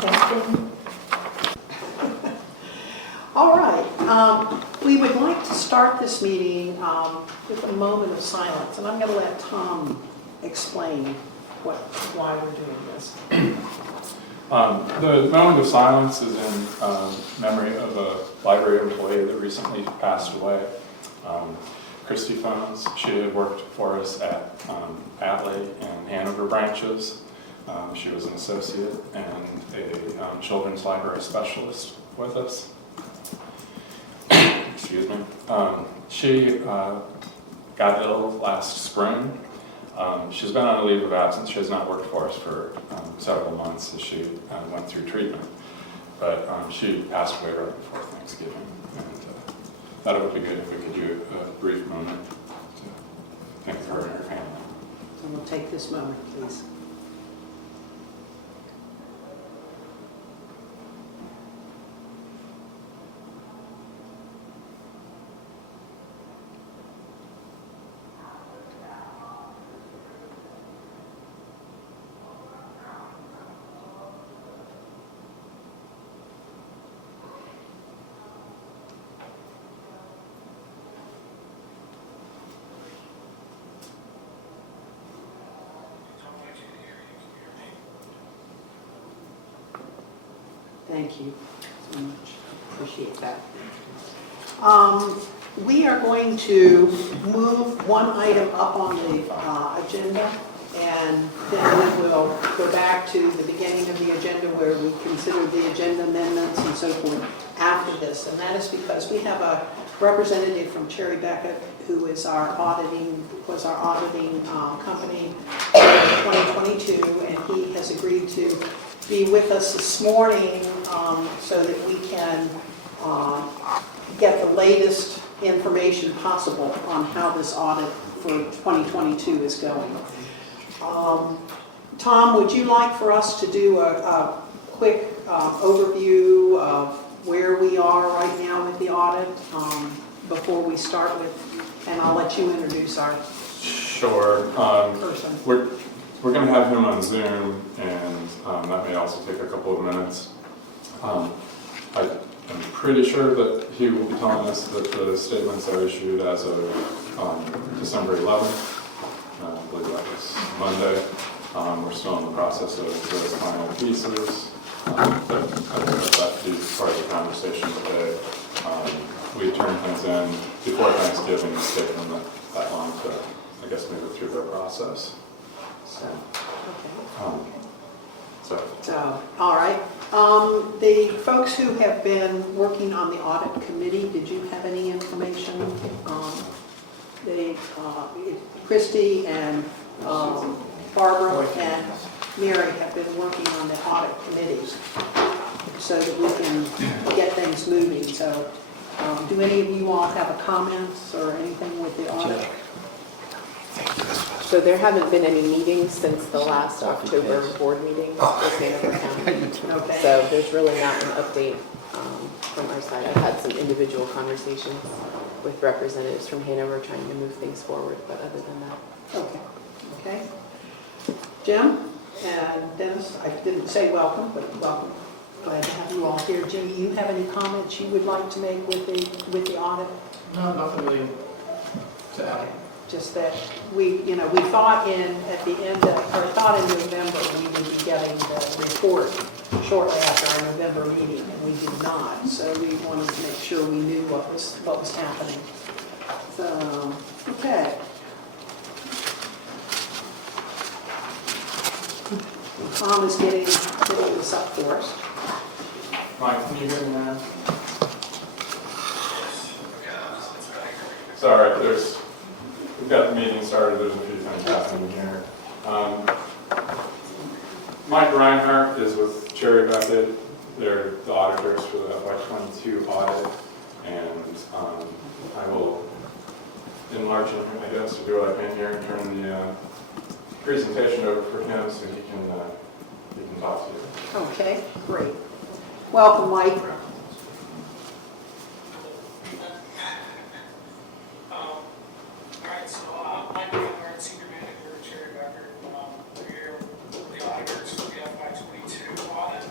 Testing. All right. We would like to start this meeting with a moment of silence, and I'm going to let Tom explain why we're doing this. The moment of silence is in memory of a library employee that recently passed away. Christy Phones. She had worked for us at Atlee and Hanover branches. She was an associate and a children's library specialist with us. Excuse me. She got ill last spring. She's been on a leave of absence. She has not worked for us for several months as she went through treatment. But she passed away right before Thanksgiving. And thought it would be good if we could do a brief moment to think of her and her family. And we'll take this moment, please. Thank you so much. Appreciate that. We are going to move one item up on the agenda, and then we will go back to the beginning of the agenda where we consider the agenda amendments and so forth after this. And that is because we have a representative from Cherry Beckett who is our auditing company for 2022, and he has agreed to be with us this morning so that we can get the latest information possible on how this audit for 2022 is going. Tom, would you like for us to do a quick overview of where we are right now with the audit before we start with, and I'll let you introduce our person. We're going to have him on Zoom, and that may also take a couple of minutes. I'm pretty sure that he will be telling us that the statements are issued as of December 11th. I believe that was Monday. We're still in the process of those final pieces. But I think that to be part of the conversation today. We turn things in before Thanksgiving. It's taken them that long to, I guess, move it through their process. So, all right. The folks who have been working on the audit committee, did you have any information? Christy and Barbara and Mary have been working on the audit committees so that we can get things moving. So, do any of you all have a comments or anything with the audit? So there haven't been any meetings since the last October board meeting with Hanover County. Okay. So there's really not an update from our side. I've had some individual conversations with representatives from Hanover trying to move things forward, but other than that. Okay. Okay. Jim and Dennis, I didn't say welcome, but welcome. Glad to have you all here. Jim, do you have any comments you would like to make with the audit? No, nothing really to add. Just that we thought in November we would be getting the report shortly after our November meeting, and we did not. So we wanted to make sure we knew what was happening. So, okay. Tom is getting this up for us. Mike, can you hear me now? Sorry, we've got the meeting started. There's a few things happening here. Mike Reinhardt is with Cherry Beckett. They're the auditors for the FY22 audit, and I will enlarge him, I guess, to do what I can here and turn the presentation over for him so he can talk to you. Okay, great. Welcome, Mike. Mike Reinhardt, Senior Manager at Cherry Beckett. We're here with the auditors for the FY22 audit.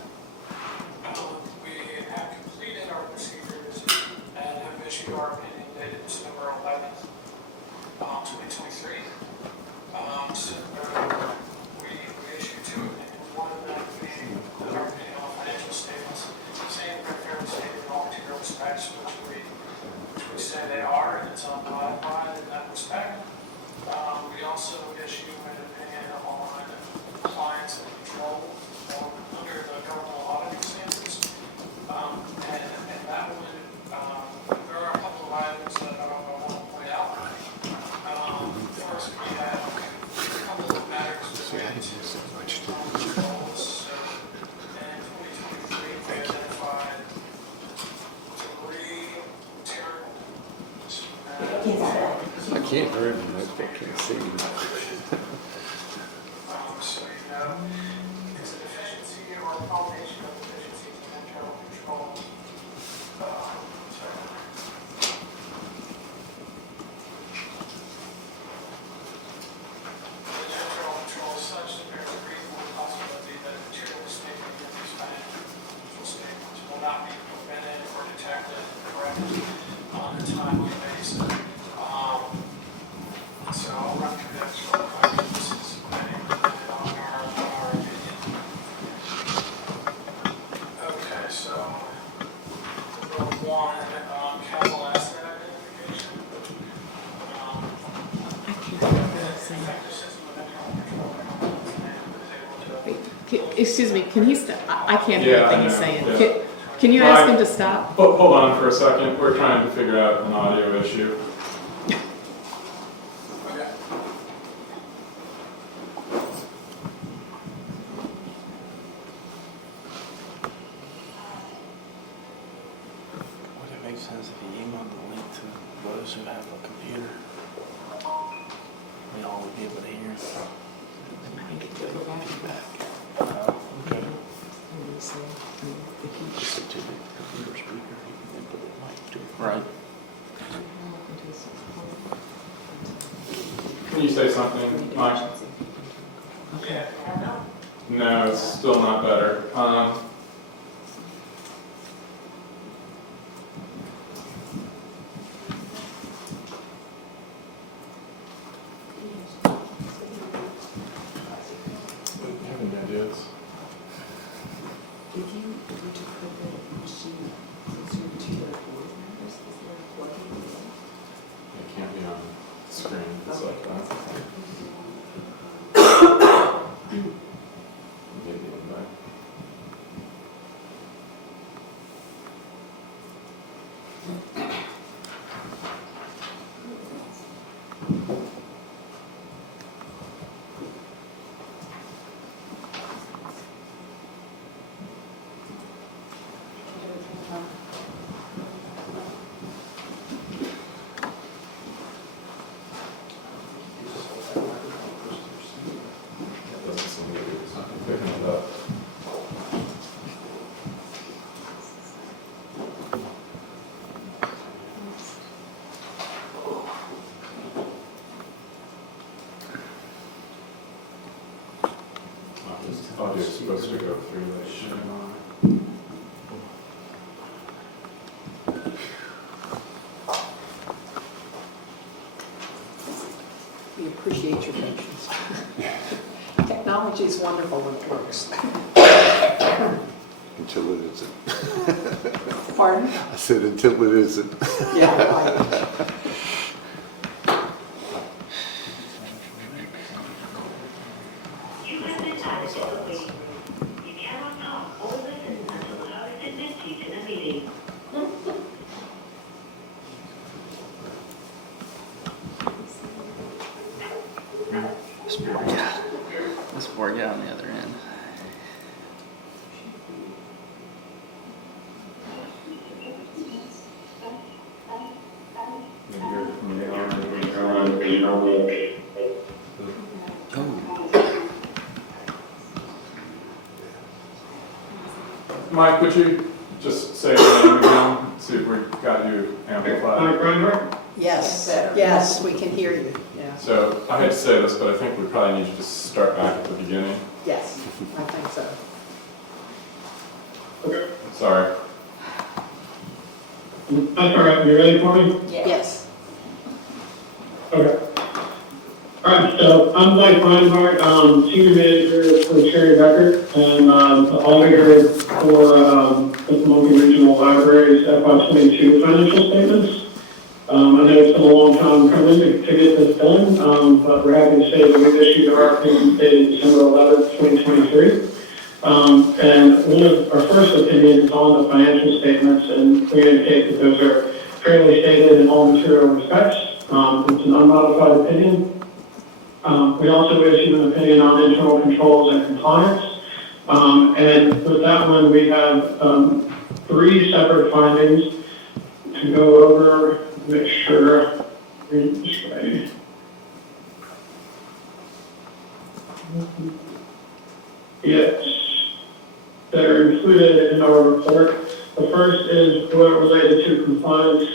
I can't hear him, I can't see him. So, you know, it's a deficiency or a combination of deficiencies in internal control. The internal control is such that there's a reasonable possibility that a material mistake in these financial statements will not be prevented or detected and corrected on a timely basis. So I'll run through that real quick. This is on our opinion. Okay, so number one, capital asset identification. Effective system of internal control of the company's name is able to. Excuse me, can he stop? I can't hear Yeah, I anything he's know, saying. yeah. Can you ask him to stop? Hold on for a second, we're trying to figure out an audio issue. Would it make sense if you emailed the link to those who have a computer? We all would be able to hear. Okay. Just to the computer speaker, you can input it mic too. Right. Can you say something, Mike? Yeah. No, it's still not better. Having ideas? If you were to put the machine closer to your board members, is there a plug-in there? It can't be on the screen, it's like that. Maybe in there. It doesn't seem to be, it's not picking it up. This audio is supposed to go through that shit. We appreciate your patience. Technology is wonderful when it works. Until it isn't. Pardon? I said until it isn't. Yeah, right. You have been added to the waiting room. You cannot talk or listen until the host admits you to the meeting. This board, yeah, on the other end. Mike, would you just say your name again, see if we got you amplified? Yes, yes, we can hear you, yeah. So, I hate to say this, but I think we probably need to just start back at the beginning. Yes, I think so. Sorry. That's all right, you ready for me? Yes. Okay. All right, so I'm Mike Reinhardt, Senior Manager for Cherry Becker, and the auditor for the Monkey Regional Library's FY22 financial statements. I know it's been a long time coming to get this done, but we're happy to say that we've issued our opinion dated December 11th, 2023. And one of our first opinions is on the financial statements, and we indicate that those are fairly stated in all material respects. It's an unmodified opinion. We also issued an opinion on internal controls and compliance. And with that one, we have 3 separate findings to go over, make sure I read this right. Yes, that are included in our report. The first is related to compliance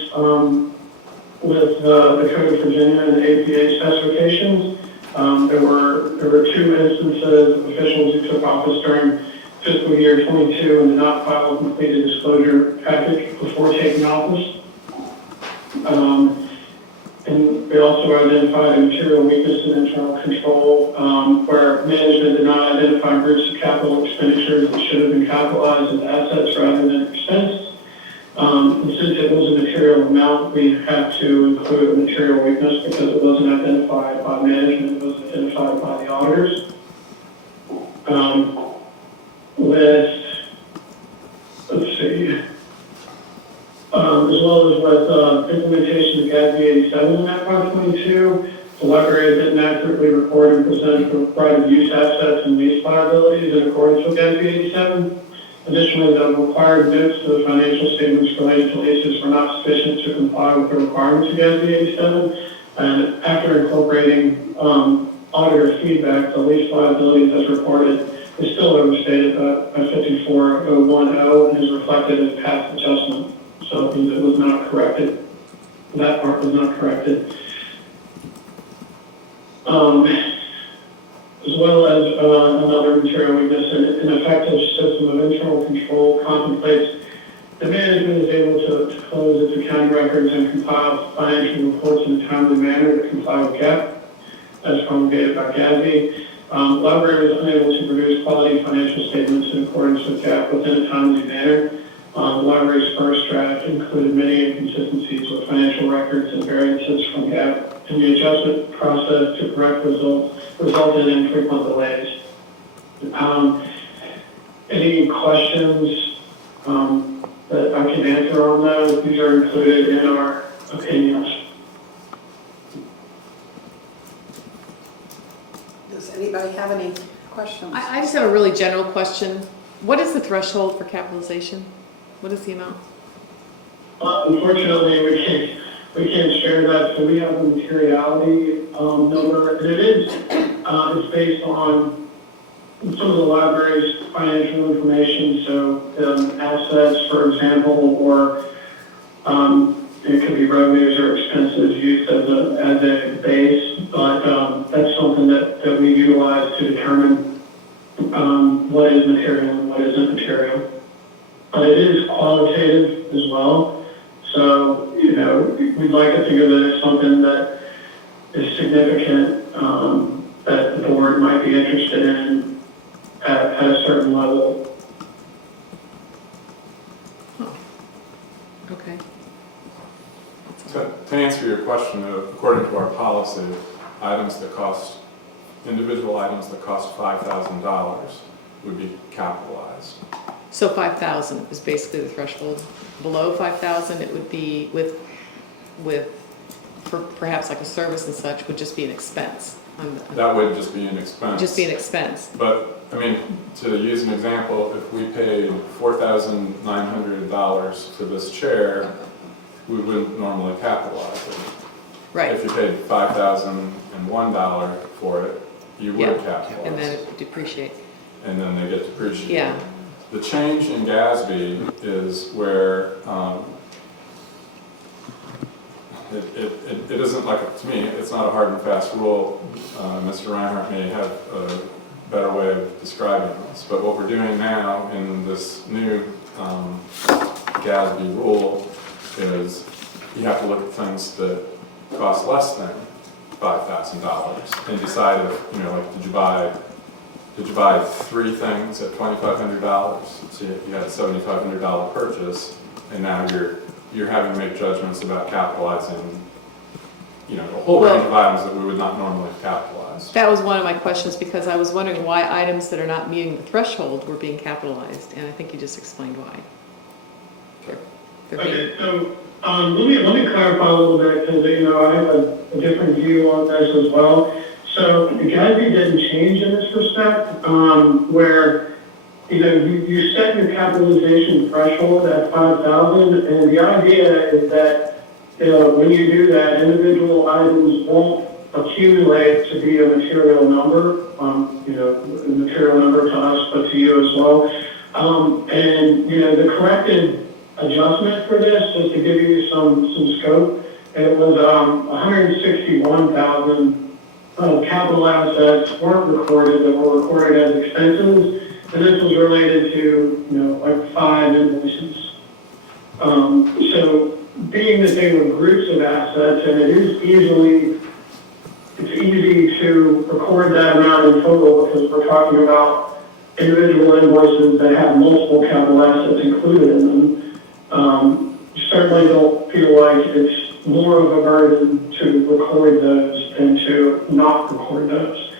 with the Code of Virginia and APA specifications. There were 2 instances of officials who took office during fiscal year 22 and did not file a completed disclosure package before taking office. And we also identified a material weakness in internal control where management did not identify groups of capital expenditures that should have been capitalized as assets rather than expense. And since it was a material amount, we had to include a material weakness because it wasn't identified by management, it was identified by the auditors. Let's see, as well as with implementation of GASB 87 in FY 22, the library didn't accurately record and present the right of use assets and lease liabilities in accordance with GASB 87. Additionally, the required notes to the financial statements related to leases were not sufficient to comply with the requirements of GASB 87. And after incorporating auditor feedback, the lease liabilities as reported is still overstated by 54010 and is reflected as past adjustment. So it means it was not corrected. That part was not corrected. As well as another material weakness, an effective system of internal control contemplates the management is able to close its accounting records and compile financial reports in a timely manner that comply with GAAP, as promulgated by GASB. Library was unable to produce quality financial statements in accordance with GAAP within a timely manner. The library's first draft included many inconsistencies with financial records and variances from GAAP, and the adjustment process to correct results resulted in frequent delays. Any questions that I can answer on those? These are included in our opinions. Does anybody have any questions? I just have a really general question. What is the threshold for capitalization? What is the amount? Unfortunately, we can't share that. So we have a materiality number, and it's based on some of the library's financial information. So assets, for example, or it could be revenues or expenses used as a base. But that's something that we utilize to determine what is material and what isn't material. But it is qualitative as well. So, we'd like to think of it as something that is significant, that the board might be interested in at a certain level. Okay. To answer your question, according to our policy, individual items that cost $5,000 would be capitalized. So 5,000 is basically the threshold. Below 5,000, it would be for perhaps like a service and such, would just be an expense. That would just be an expense. Just be an expense. But, to use an example, if we paid $4,900 for this chair, we wouldn't normally capitalize it. Right. If you paid $5,001 for it, you would capitalize. And then it would depreciate. And then they get depreciated. Yeah. The change in GASB is where it isn't like, to me, it's not a hard and fast rule. Mr. Reinhardt may have a better way of describing this, but what we're doing now in this new GASB rule is you have to look at things that cost less than $5,000 and decide if, did you buy 3 things at $2,500? So you had a $7,500 purchase, and now you're having to make judgments about capitalizing, a whole range of items that we would not normally capitalize. That was one of my questions, because I was wondering why items that are not meeting the threshold were being capitalized, and I think you just explained why. Okay, so let me clarify a little bit, because I have a different view on this as well. So the GASB didn't change in this respect, where, you set your capitalization threshold at 5,000, and the idea is that, when you do that, individual items won't accumulate to be a material number, a material number to us, but to you as well. The corrected adjustment for this, just to give you some scope, it was 161,000 capital assets weren't recorded, that were recorded as expenses, and this was related to, like 5 invoices. So being that they were groups of assets, and it's easy to record that amount in total because we're talking about individual invoices that have multiple capital assets included in them. Certainly don't feel like it's more of a burden to record those than to not record those.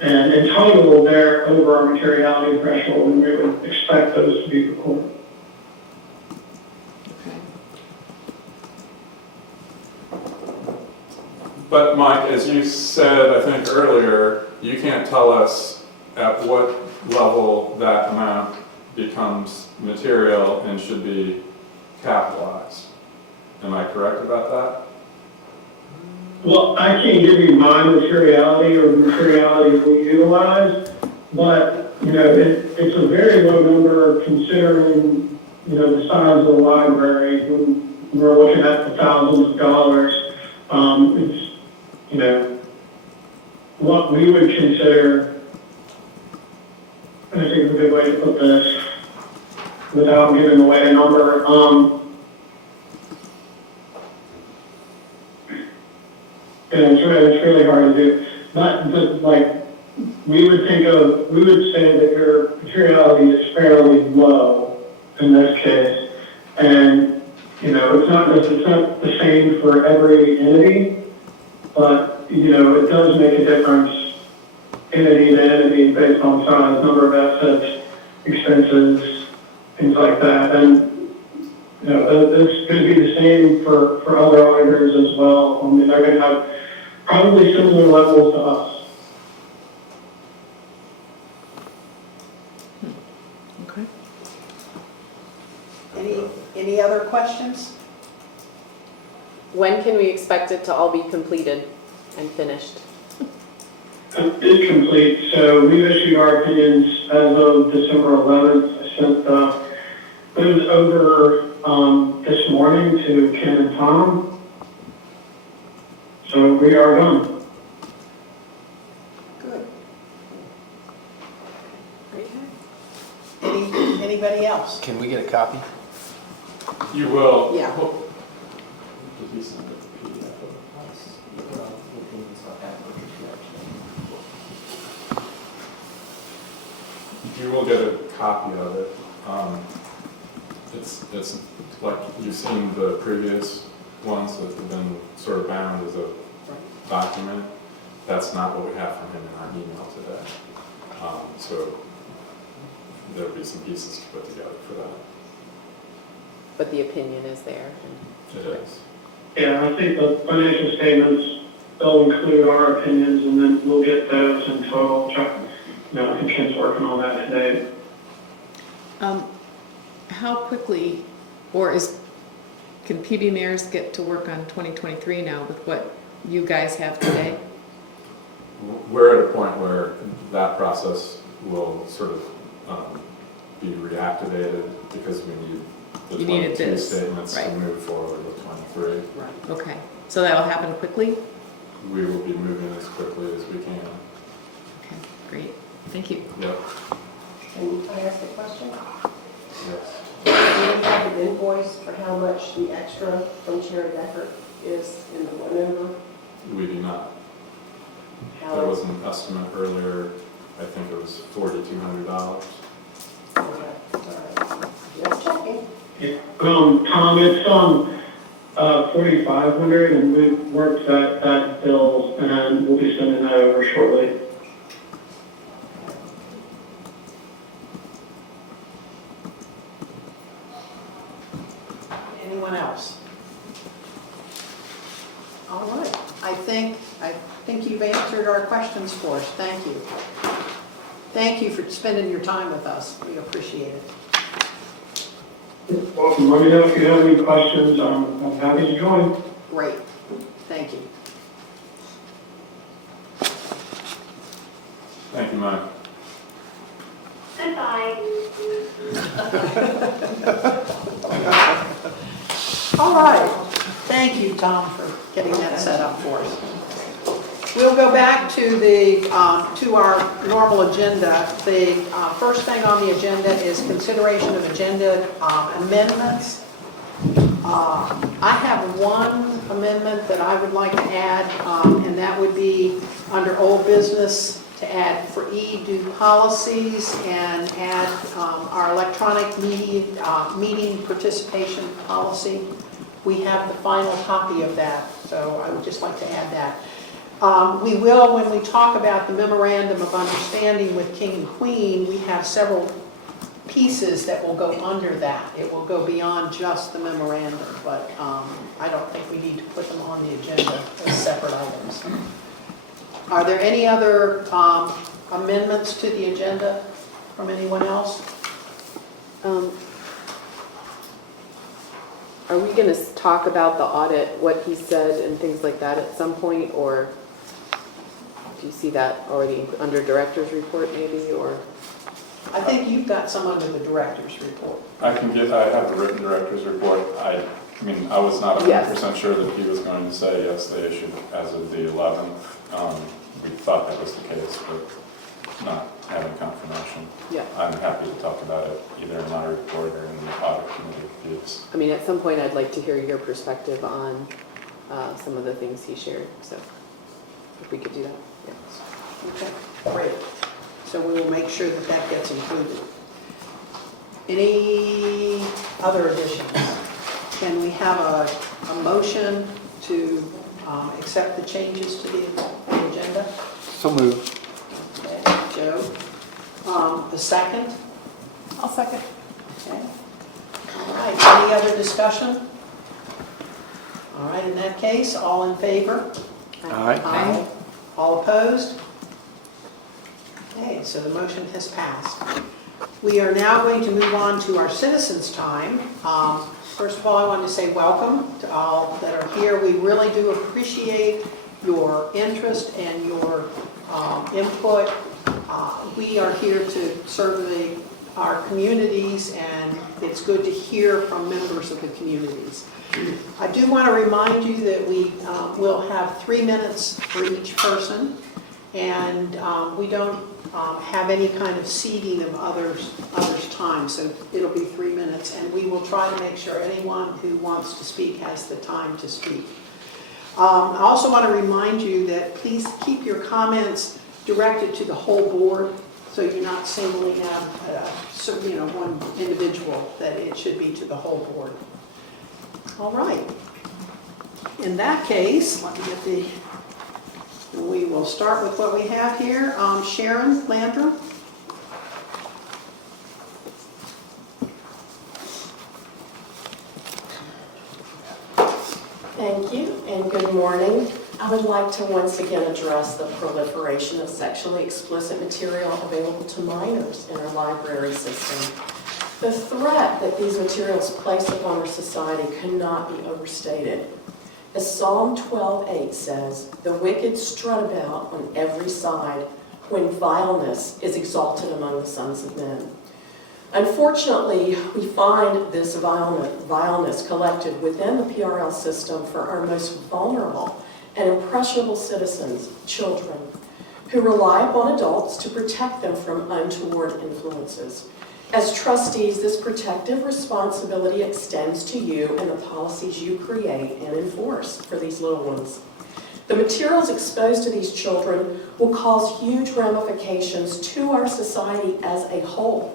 And in total, they're over our materiality threshold, and we would expect those to be recorded. But Mike, as you said, I think earlier, you can't tell us at what level that amount becomes material and should be capitalized. Am I correct about that? Well, I can't give you my materiality or the materiality we utilize, but, it's a very low number considering, the size of the library. When we're looking at the thousands of dollars. It's, what we would consider, I think a good way to put this, without giving away a number, it's really hard to do. But like, we would say that your materiality is fairly low in this case. And, it's not the same for every entity, but, it does make a difference entity to entity based on size, number of assets, expenses, things like that. And, it's going to be the same for other auditors as well. I mean, they're going to have probably similar levels to us. Okay. Any other questions? When can we expect it to all be completed and finished? It's complete. So we've issued our opinions as of December 11th. I sent those over this morning to Ken and Tom. So we are done. Good. Anybody else? Can we get a copy? You will. Yeah. Did he send it to PDF? You will get a copy of it. It's like you've seen the previous ones that have been sort of bound as a document. That's not what we have from him in our email today. So there'll be some pieces to put together for that. But the opinion is there. It is. Yeah, I think the financial statements, they'll include our opinions, and then we'll get those in total. I think Ken's working on that today. How quickly, can PB Mayors get to work on 2023 now with what you guys have today? We're at a point where that process will sort of be reactivated because we need the 22 statements to move forward with 23. Right. Okay, so that'll happen quickly? We will be moving as quickly as we can. Okay, great. Thank you. Yep. Can I ask a question? Yes. Do we have an invoice for how much the extra from Cherry Becker is in the one-over? We do not. How- There was an estimate earlier, I think it was $4,200. Okay, all right. Just checking. Tom, it's 4,500, and we've worked that bill, and we'll be sending that over shortly. Anyone else? All right, I think I've think you've answered our questions for us. Thank you. Thank you for spending your time with us. We appreciate it. Welcome. Let me know if you have any questions. I'm happy to join. Great. Thank you. Thank you, Mike. Goodbye. All right. Thank you, Tom, for getting that set up for us. We'll go back to to our normal agenda. The first thing on the agenda is consideration of agenda amendments. I have one amendment that I would like to add, and that would be under old business to add for E, do policies and add our electronic meeting participation policy. We have the final copy of that, so I would just like to add that. We will, when we talk about the memorandum of understanding with King and Queen, we have several pieces that will go under that. It will go beyond just the memorandum, but I don't think we need to put them on the agenda as separate items. Are there any other amendments to the agenda from anyone else? Are we going to talk about the audit, what he said and things like that at some point, or do you see that already under director's report maybe, or? I think you've got some under the director's report. I have the written director's report. I mean, I was not 100% sure that he was going to say, yes, they issued as of the 11th. We thought that was the case, but not having confirmation. Yeah. I'm happy to talk about it either in my report or in the audit committee views. I mean, at some point I'd like to hear your perspective on some of the things he shared, so if we could do that. Yeah. Okay, great. So we will make sure that that gets included. Any other additions? Can we have a motion to accept the changes to the agenda? So moved. Okay, Joe. The second? I'll second. Okay. All right, any other discussion? All right, in that case, all in favor? Aye. Aye. All opposed? Okay, so the motion has passed. We are now going to move on to our citizens' time. First of all, I want to say welcome to all that are here. We really do appreciate your interest and your input. We are here to serve our communities, and it's good to hear from members of the communities. I do want to remind you that we will have 3 minutes for each person, and we don't have any kind of ceding of others' time, so it'll be 3 minutes, and we will try to make sure anyone who wants to speak has the time to speak. I also want to remind you that please keep your comments directed to the whole board, so you're not singling out one individual, that it should be to the whole board. All right. In that case, let me get we will start with what we have here. Sharon Landrum. Thank you and good morning. I would like to once again address the proliferation of sexually explicit material available to minors in our library system. The threat that these materials place upon our society cannot be overstated. As Psalm 12:8 says, the wicked strut about on every side when vileness is exalted among the sons of men. Unfortunately, we find this vileness collected within the PRL system for our most vulnerable and impressionable citizens, children, who rely upon adults to protect them from untoward influences. As trustees, this protective responsibility extends to you and the policies you create and enforce for these little ones. The materials exposed to these children will cause huge ramifications to our society as a whole.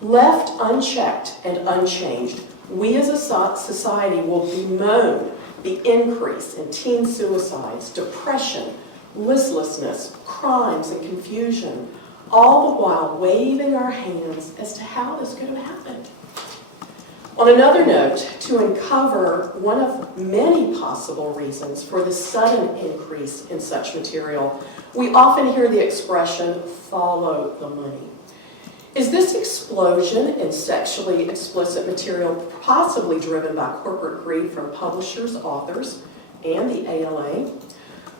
Left unchecked and unchanged, we as a society will bemoan the increase in teen suicides, depression, listlessness, crimes, and confusion, all the while waving our hands as to how this could have happened. On another note, to uncover one of many possible reasons for the sudden increase in such material, we often hear the expression, follow the money. Is this explosion in sexually explicit material possibly driven by corporate greed from publishers, authors, and the ALA?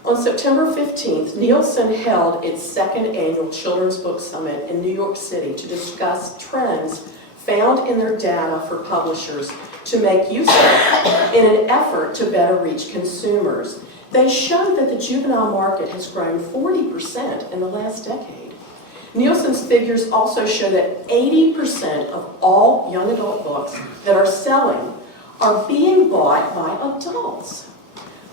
On September 15th, Nielsen held its second annual Children's Book Summit in New York City to discuss trends found in their data for publishers to make use of in an effort to better reach consumers. They showed that the juvenile market has grown 40% in the last decade. Nielsen's figures also show that 80% of all young adult books that are selling are being bought by adults.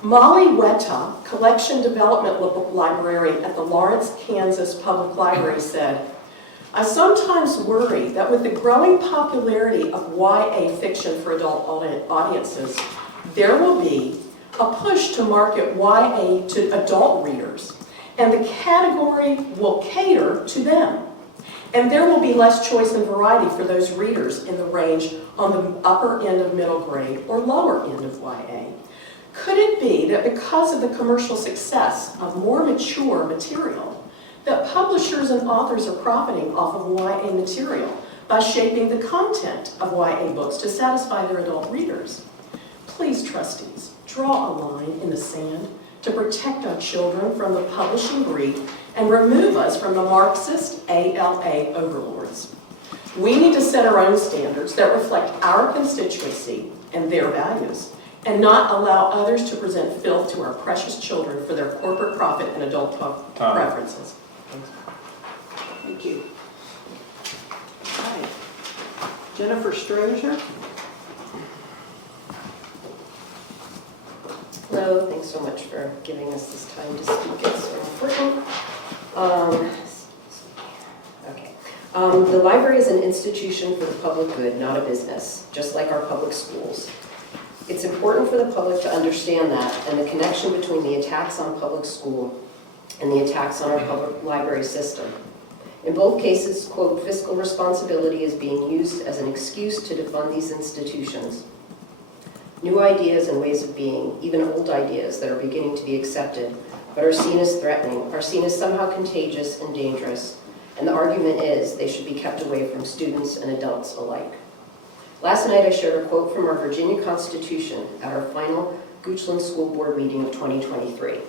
Molly Weta, collection development librarian at the Lawrence, Kansas Public Library, said, I sometimes worry that with the growing popularity of YA fiction for adult audiences, there will be a push to market YA to adult readers, and the category will cater to them. And there will be less choice and variety for those readers in the range on the upper end of middle grade or lower end of YA. Could it be that because of the commercial success of more mature material, that publishers and authors are profiting off of YA material by shaping the content of YA books to satisfy their adult readers? Please, trustees, draw a line in the sand to protect our children from the publishing greed and remove us from the Marxist ALA overlords. We need to set our own standards that reflect our constituency and their values, and not allow others to present filth to our precious children for their corporate profit and adult preferences. Thank you. All right. Jennifer Strozier. Hello, thanks so much for giving us this time to speak. It's so important. The library is an institution for the public good, not a business, just like our public schools. It's important for the public to understand that and the connection between the attacks on public school and the attacks on our public library system. In both cases, quote, fiscal responsibility is being used as an excuse to defund these institutions. New ideas and ways of being, even old ideas that are beginning to be accepted, but are seen as threatening, are seen as somehow contagious and dangerous, and the argument is they should be kept away from students and adults alike. Last night I shared a quote from our Virginia Constitution at our final Goochland School Board meeting of 2023.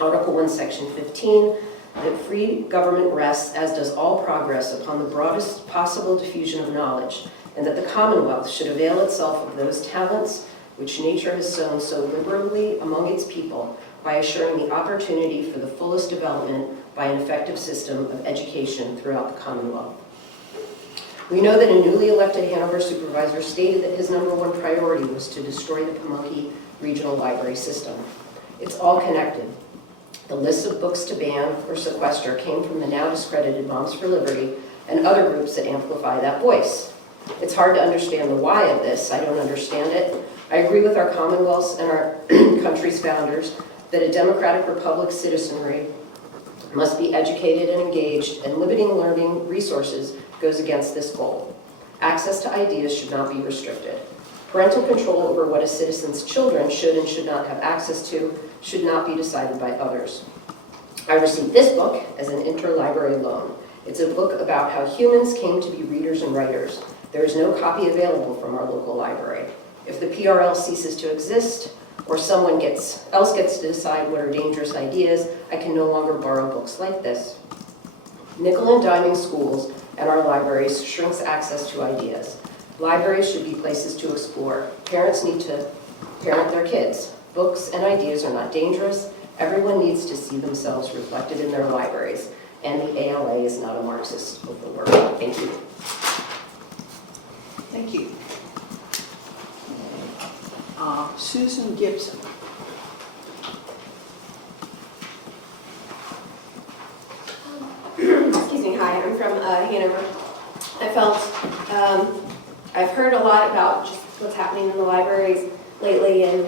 Article 1, Section 15, that free government rests, as does all progress, upon the broadest possible diffusion of knowledge, and that the Commonwealth should avail itself of those talents which nature has sown so liberally among its people by assuring the opportunity for the fullest development by an effective system of education throughout the Commonwealth. We know that a newly elected Hanover supervisor stated that his #1 priority was to destroy the Pamunkey Regional Library System. It's all connected. The list of books to ban or sequester came from the now discredited Moms for Liberty and other groups that amplify that voice. It's hard to understand the why of this. I don't understand it. I agree with our Commonwealth's and our country's founders that a democratic republic citizenry must be educated and engaged, and limiting learning resources goes against this goal. Access to ideas should not be restricted. Parental control over what a citizen's children should and should not have access to should not be decided by others. I received this book as an interlibrary loan. It's a book about how humans came to be readers and writers. There is no copy available from our local library. If the PRL ceases to exist, or someone else gets to decide what are dangerous ideas, I can no longer borrow books like this. Nickel and diming schools and our libraries shrinks access to ideas. Libraries should be places to explore. Parents need to parent their kids. Books and ideas are not dangerous. Everyone needs to see themselves reflected in their libraries. And the ALA is not a Marxist overlord. Thank you. Thank you. Susan Gibson. Excuse me, hi, I'm from Hanover. I felt, I've heard a lot about just what's happening in the libraries lately, and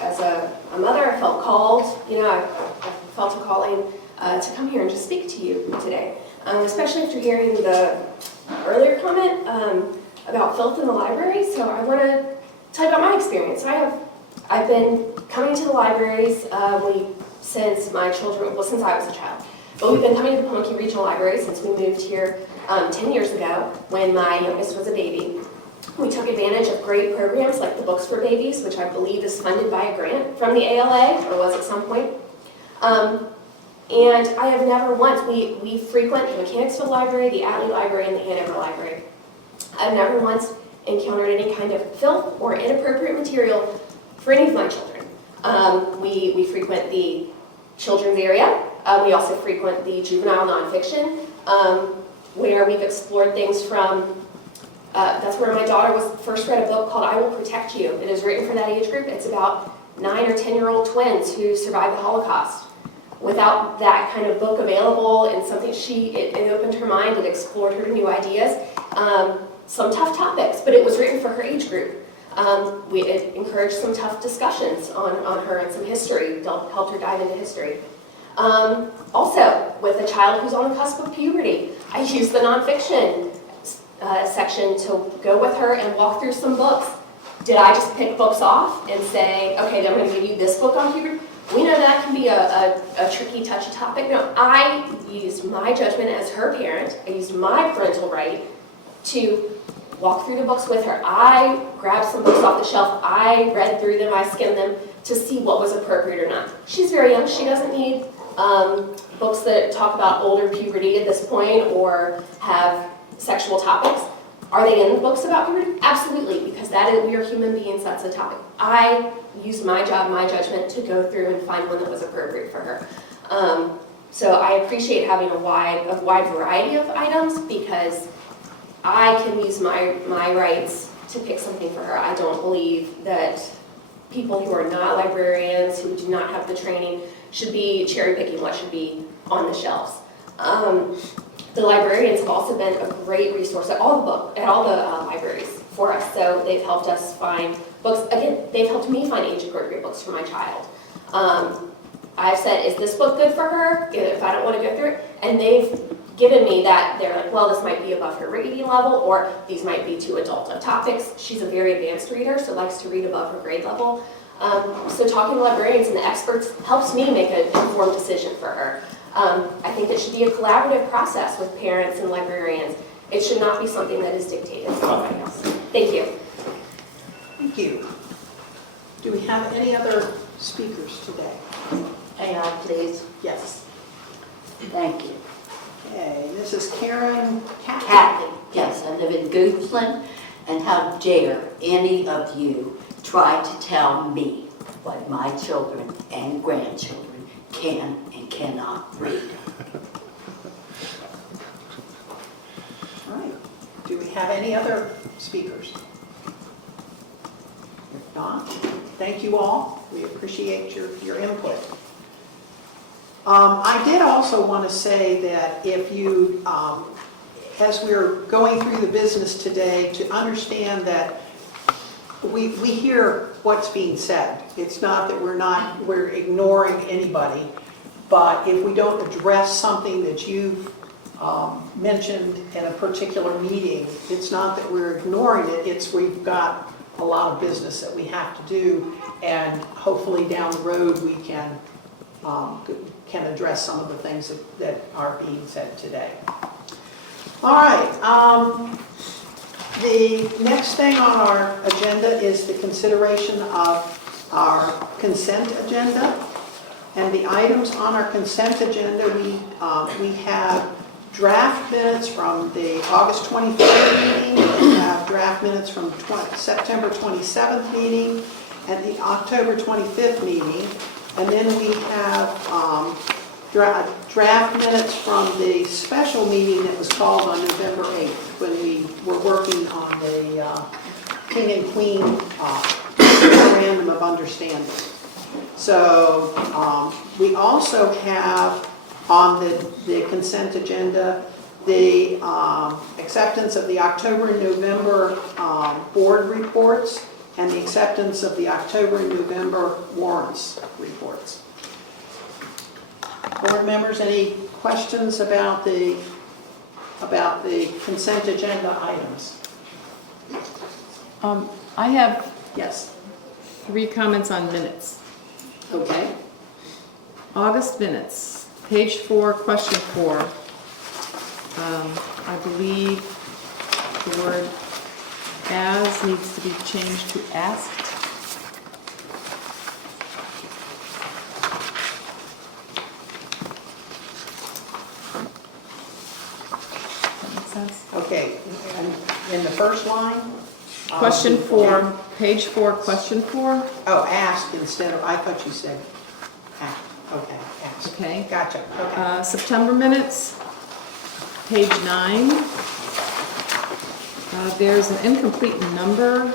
as a mother, I felt called, I felt a calling to come here and just speak to you today, especially after hearing the earlier comment. about filth in the library, so I want to tell you about my experience. I've been coming to the libraries since my children, well, since I was a child. But we've been coming to the Pamunkey Regional Library since we moved here 10 years ago when my youngest was a baby. We took advantage of great programs like the Books for Babies, which I believe is funded by a grant from the ALA, or was at some point. And I have never once, we frequent the Mechanicsville Library, the Atlee Library, and the Hanover Library. I've never once encountered any kind of filth or inappropriate material for any of my children. We frequent the children's area. We also frequent the juvenile nonfiction, where we've explored things from, that's where my daughter first read a book called I Will Protect You. It is written for that age group. It's about 9 or 10-year-old twins who survived the Holocaust. Without that kind of book available and something it opened her mind, it explored her to new ideas. Some tough topics, but it was written for her age group. It encouraged some tough discussions on her and some history, helped her dive into history. Also, with a child who's on the cusp of puberty, I used the nonfiction section to go with her and walk through some books. Did I just pick books off and say, okay, I'm going to give you this book on puberty? We know that can be a tricky, touchy topic. No, I used my judgment as her parent. I used my parental right to walk through the books with her. I grabbed some books off the shelf. I read through them. I skimmed them to see what was appropriate or not. She's very young. She doesn't need books that talk about older puberty at this point or have sexual topics. Are they in the books about puberty? Absolutely, because we are human beings. That's a topic. I used my judgment to go through and find one that was appropriate for her. So I appreciate having a wide variety of items because I can use my rights to pick something for her. I don't believe that people who are not librarians, who do not have the training, should be cherry picking what should be on the shelves. The librarians have also been a great resource at all the libraries for us. So they've helped us find books. Again, they've helped me find age-appropriate books for my child. I've said, is this book good for her if I don't want to go through it? And they've given me that. They're like, well, this might be above her reading level, or these might be too adult of topics. She's a very advanced reader, so likes to read above her grade level. So talking to librarians and the experts helps me make an informed decision for her. I think it should be a collaborative process with parents and librarians. It should not be something that is dictated by somebody else. Thank you. Thank you. Do we have any other speakers today? May I please? Yes. Thank you. Okay, this is Karen Kathy. Yes, I live in Goochland, and how dare any of you try to tell me what my children and grandchildren can and cannot read. All right. Do we have any other speakers? If not, thank you all. We appreciate your input. I did also want to say that if you, as we're going through the business today, to understand that we hear what's being said. It's not that we're ignoring anybody, but if we don't address something that you've mentioned in a particular meeting, it's not that we're ignoring it, it's we've got a lot of business that we have to do, and hopefully down the road we can address some of the things that are being said today. All right. The next thing on our agenda is the consideration of our consent agenda. And the items on our consent agenda, we have draft minutes from the August 23rd meeting, we have draft minutes from September 27th meeting, and the October 25th meeting. And then we have draft minutes from the special meeting that was called on November 8th when we were working on the King and Queen Memorandum of Understanding. So we also have on the consent agenda the acceptance of the October and November board reports and the acceptance of the October and November warrants reports. Board members, any questions about the consent agenda items? I have Yes, 3 comments on minutes. okay. August minutes, page 4, question 4. I believe the word as needs to be changed to asked. Does that make sense? Okay, and in the first line? Question 4, page 4, question 4. Oh, ask instead of, I thought you said ask. Okay, ask. Okay. Gotcha, okay. September minutes, page 9. There's an incomplete number.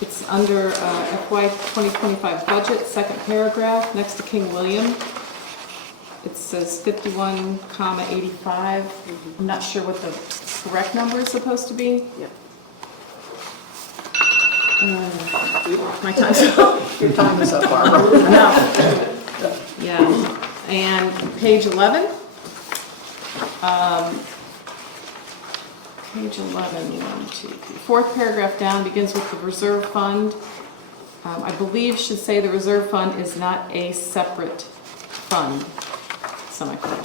It's under FY 2025 budget, second paragraph, next to King William. It says 51,85. I'm not sure what the correct number is supposed to be. Yep. My time's up. Your time is up, Barbara. No. Yeah, and page 11. Page 11, 1, 2, 3. Fourth paragraph down begins with the reserve fund. I believe should say the reserve fund is not a separate fund. Semicolon.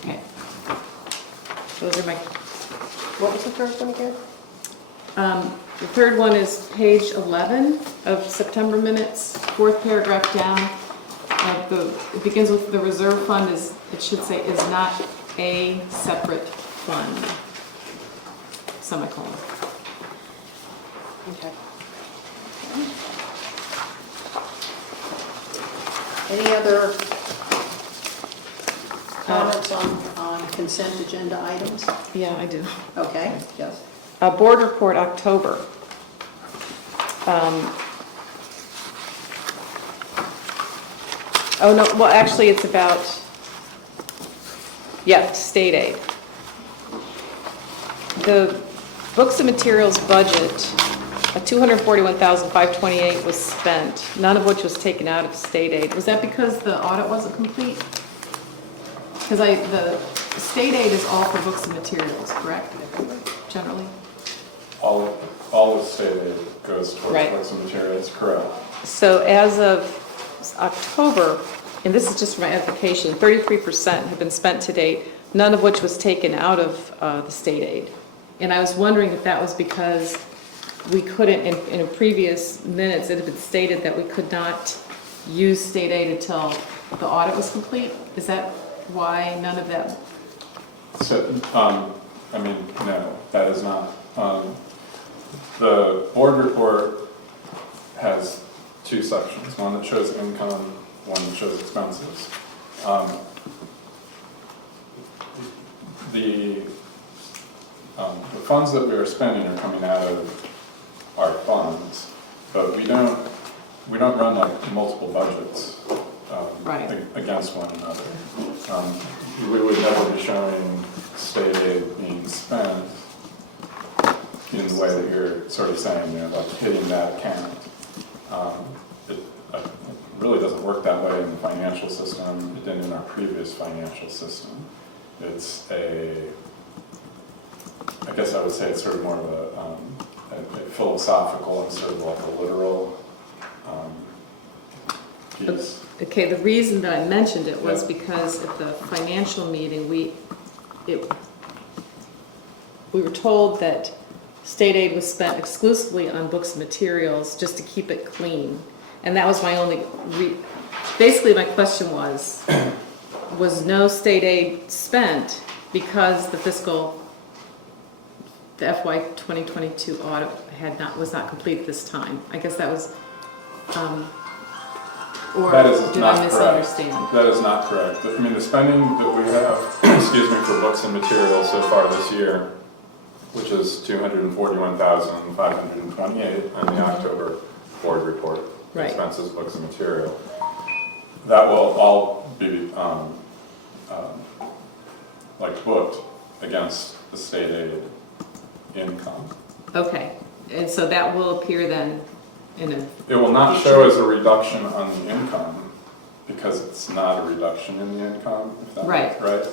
Okay. Those are my. What was the first one again? The third one is page 11 of September minutes, fourth paragraph down. It begins with the reserve fund it should say is not a separate fund. Semicolon. Okay. Any other comments on consent agenda items? Yeah, I do. Okay, yes. Board report October. Oh, no, well, actually, it's about, state aid. The books and materials budget, $241,528 was spent, none of which was taken out of state aid. Was that because the audit wasn't complete? Because the state aid is all for books and materials, correct? Generally? All of state aid goes towards Right. books and materials, correct. So as of October, and this is just for my edification, 33% have been spent to date, none of which was taken out of the state aid. And I was wondering if that was because we couldn't, in previous minutes, it had been stated that we could not use state aid until the audit was complete. Is that why none of that? So, no, that is not. The board report has 2 sections, one that shows income, one that shows expenses. The funds that we are spending are coming out of our funds, but we don't run like multiple budgets Right. against one another. We would never be showing state aid being spent in the way that you're sort of saying, like hitting that account. It really doesn't work that way in the financial system. It didn't in our previous financial system. It's I guess I would say it's sort of more of a philosophical instead of like a literal piece. Okay, the reason that I mentioned it was Yeah. because at the financial meeting, we were told that state aid was spent exclusively on books and materials just to keep it clean. And that was my only, basically my question was no state aid spent because the FY 2022 audit was not complete this time? I guess that was, or That is did not I correct. misunderstand? That is not correct. I mean, the spending that we have, excuse me, for books and materials so far this year, which is $241,528 in the October board report, Right. expenses, books and material. That will all be like booked against the state aid income. Okay, and so that will appear then in a, It will not show as a reduction on the income because it's not a reduction in the income, if that Right. right?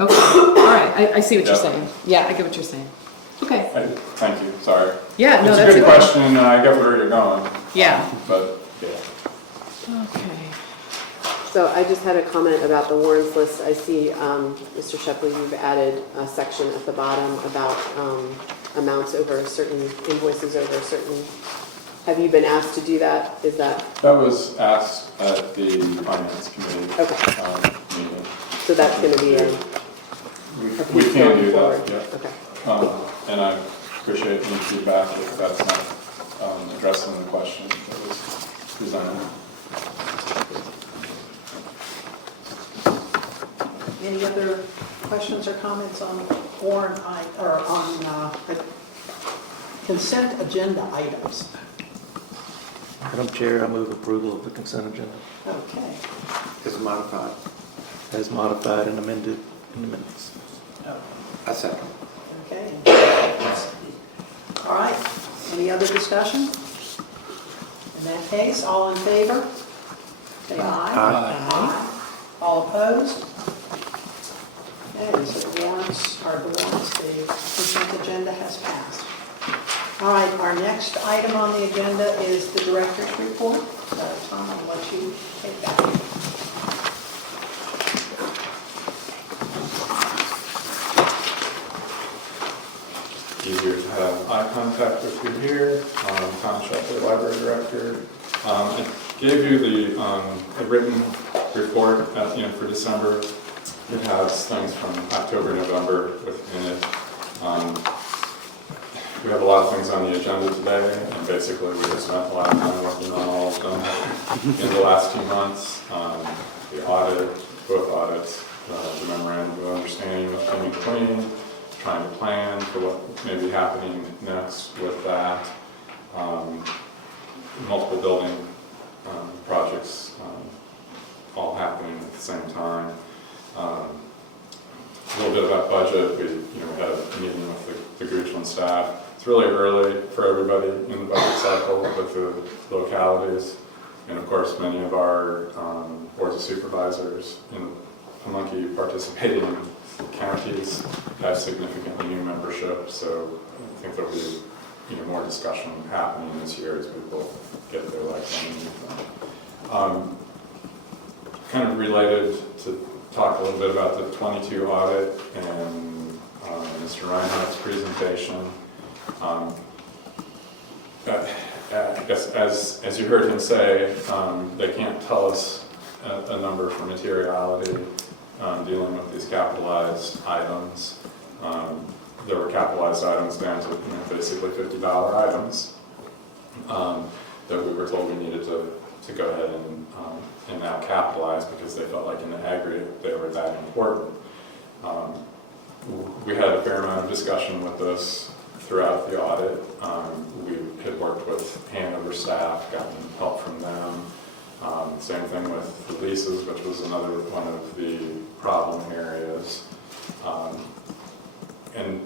okay, all right. I see what you're Yeah. saying. Yeah, I get what you're saying. Okay. Thank you, sorry. Yeah, no, It's that's a good okay. question, I get where you're going. Yeah. But, yeah. Okay. So I just had a comment about the warrants list. I see, Mr. Shepley, you've added a section at the bottom about amounts over certain, invoices over a certain. Have you been asked to do that? Is that? That was asked at the finance committee Okay. meeting. So that's going to be a We piece can going do forward? that, yeah. Okay. And I appreciate any feedback if that's not addressing the question that was presented. Any other questions or comments on warrant or on consent agenda items? Madam Chair, I move approval of the consent agenda Okay. as modified. As modified and amended in the minutes. I second. Okay. All right. Any other discussion? In that case, all in favor? Say aye. Aye. All opposed? Okay, so the warrants, the consent agenda has passed. All right, our next item on the agenda is the director's report. So Tom, I'll let you take that. Easier to have eye contact with you here. Tom Shepley, Library Director. I gave you the written report for December. It has things from October, November within it. We have a lot of things on the agenda today, and basically we just spent a lot of time working on all of them in the last 2 months. The audit, both audits, the memorandum of understanding in between, trying to plan for what may be happening next with that. Multiple building projects all happening at the same time. A little bit about budget. We had a meeting with the Goochland staff. It's really early for everybody in the budget cycle with the localities. And of course, many of our boards of supervisors in Pamunkey participating counties have significantly new membership. So I think there'll be more discussion happening this year as people get their life running. Kind of related to talk a little bit about the 22 audit and Mr. Reinhardt's presentation. I guess as you heard him say, they can't tell us a number for materiality dealing with these capitalized items. There were capitalized items down to basically $50 items that we were told we needed to go ahead and now capitalize because they felt like in the aggregate they were that important. We had a fair amount of discussion with this throughout the audit. We had worked with Hanover staff, gotten help from them. Same thing with the leases, which was another one of the problem areas. And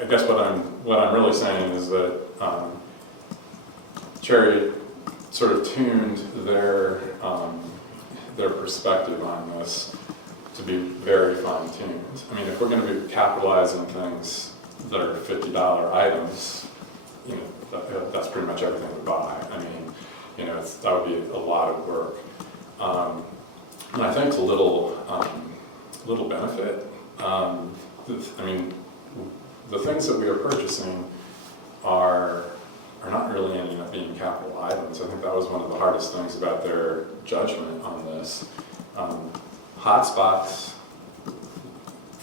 I guess what I'm really saying is that Cherry sort of tuned their perspective on this to be very fine-tuned. I mean, if we're going to be capitalizing things that are $50 items, that's pretty much everything we buy. I mean, that would be a lot of work. And I think it's a little benefit. I mean, the things that we are purchasing are not really ending up being capital items. I think that was one of the hardest things about their judgment on this. Hotspots,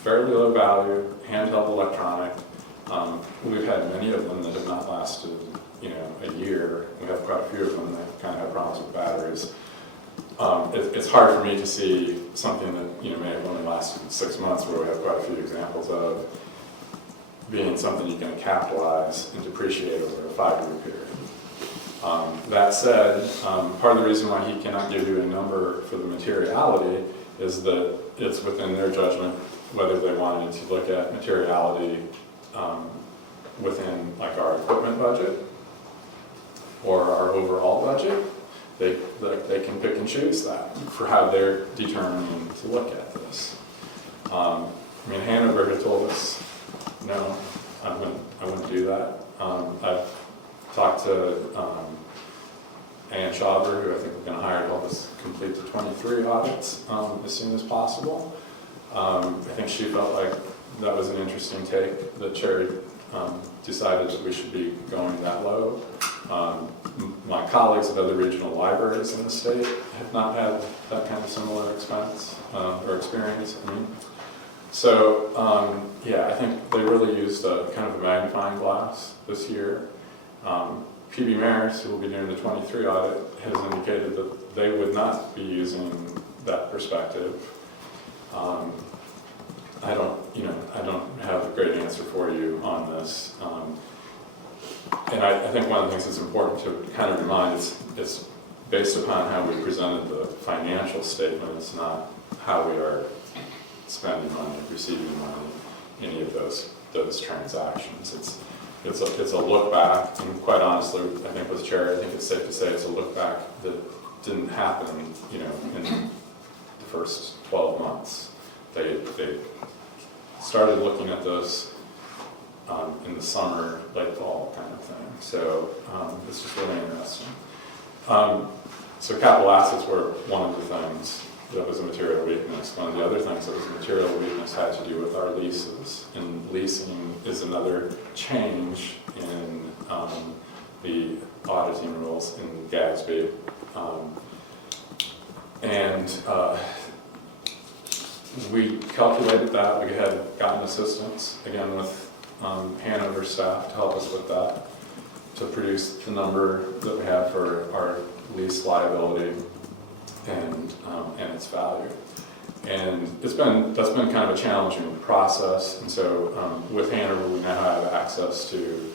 fairly low value, handheld electronic. We've had many of them that have not lasted, a year. We have quite a few of them that kind of have problems with batteries. It's hard for me to see something that may have only lasted 6 months, where we have quite a few examples of being something you can capitalize and depreciate over a 5-year period. That said, part of the reason why he cannot give you a number for the materiality is that it's within their judgment whether they wanted to look at materiality within like our equipment budget or our overall budget. They can pick and choose that for how they're determining to look at this. I mean, Hanover had told us, no, I wouldn't do that. I've talked to Ann Schauber, who I think we're going to hire to help us complete the 23 audits as soon as possible. I think she felt like that was an interesting take, that Cherry decided that we should be going that low. My colleagues at other regional libraries in the state have not had that kind of similar expense or experience. I mean. So, yeah, I think they really used a kind of a magnifying glass this year. PB Maris, who will be doing the 23 audit, has indicated that they would not be using that perspective. I don't have a great answer for you on this. And I think one of the things that's important to kind of remind is it's based upon how we presented the financial statements, not how we are spending money, receiving money, any of those transactions. It's a look back, and quite honestly, I think with Cherry, I think it's safe to say it's a look back that didn't happen, in the first 12 months. They started looking at this in the summer, late fall kind of thing. So it's just really interesting. So capital assets were one of the things that was a material weakness. One of the other things that was a material weakness had to do with our leases. And leasing is another change in the auditing rules in Gatsby. We calculated that. We had gotten assistance, again, with Hanover staff to help us with that, to produce the number that we have for our lease liability and its value. And that's been kind of a challenging process. And so with Hanover, we now have access to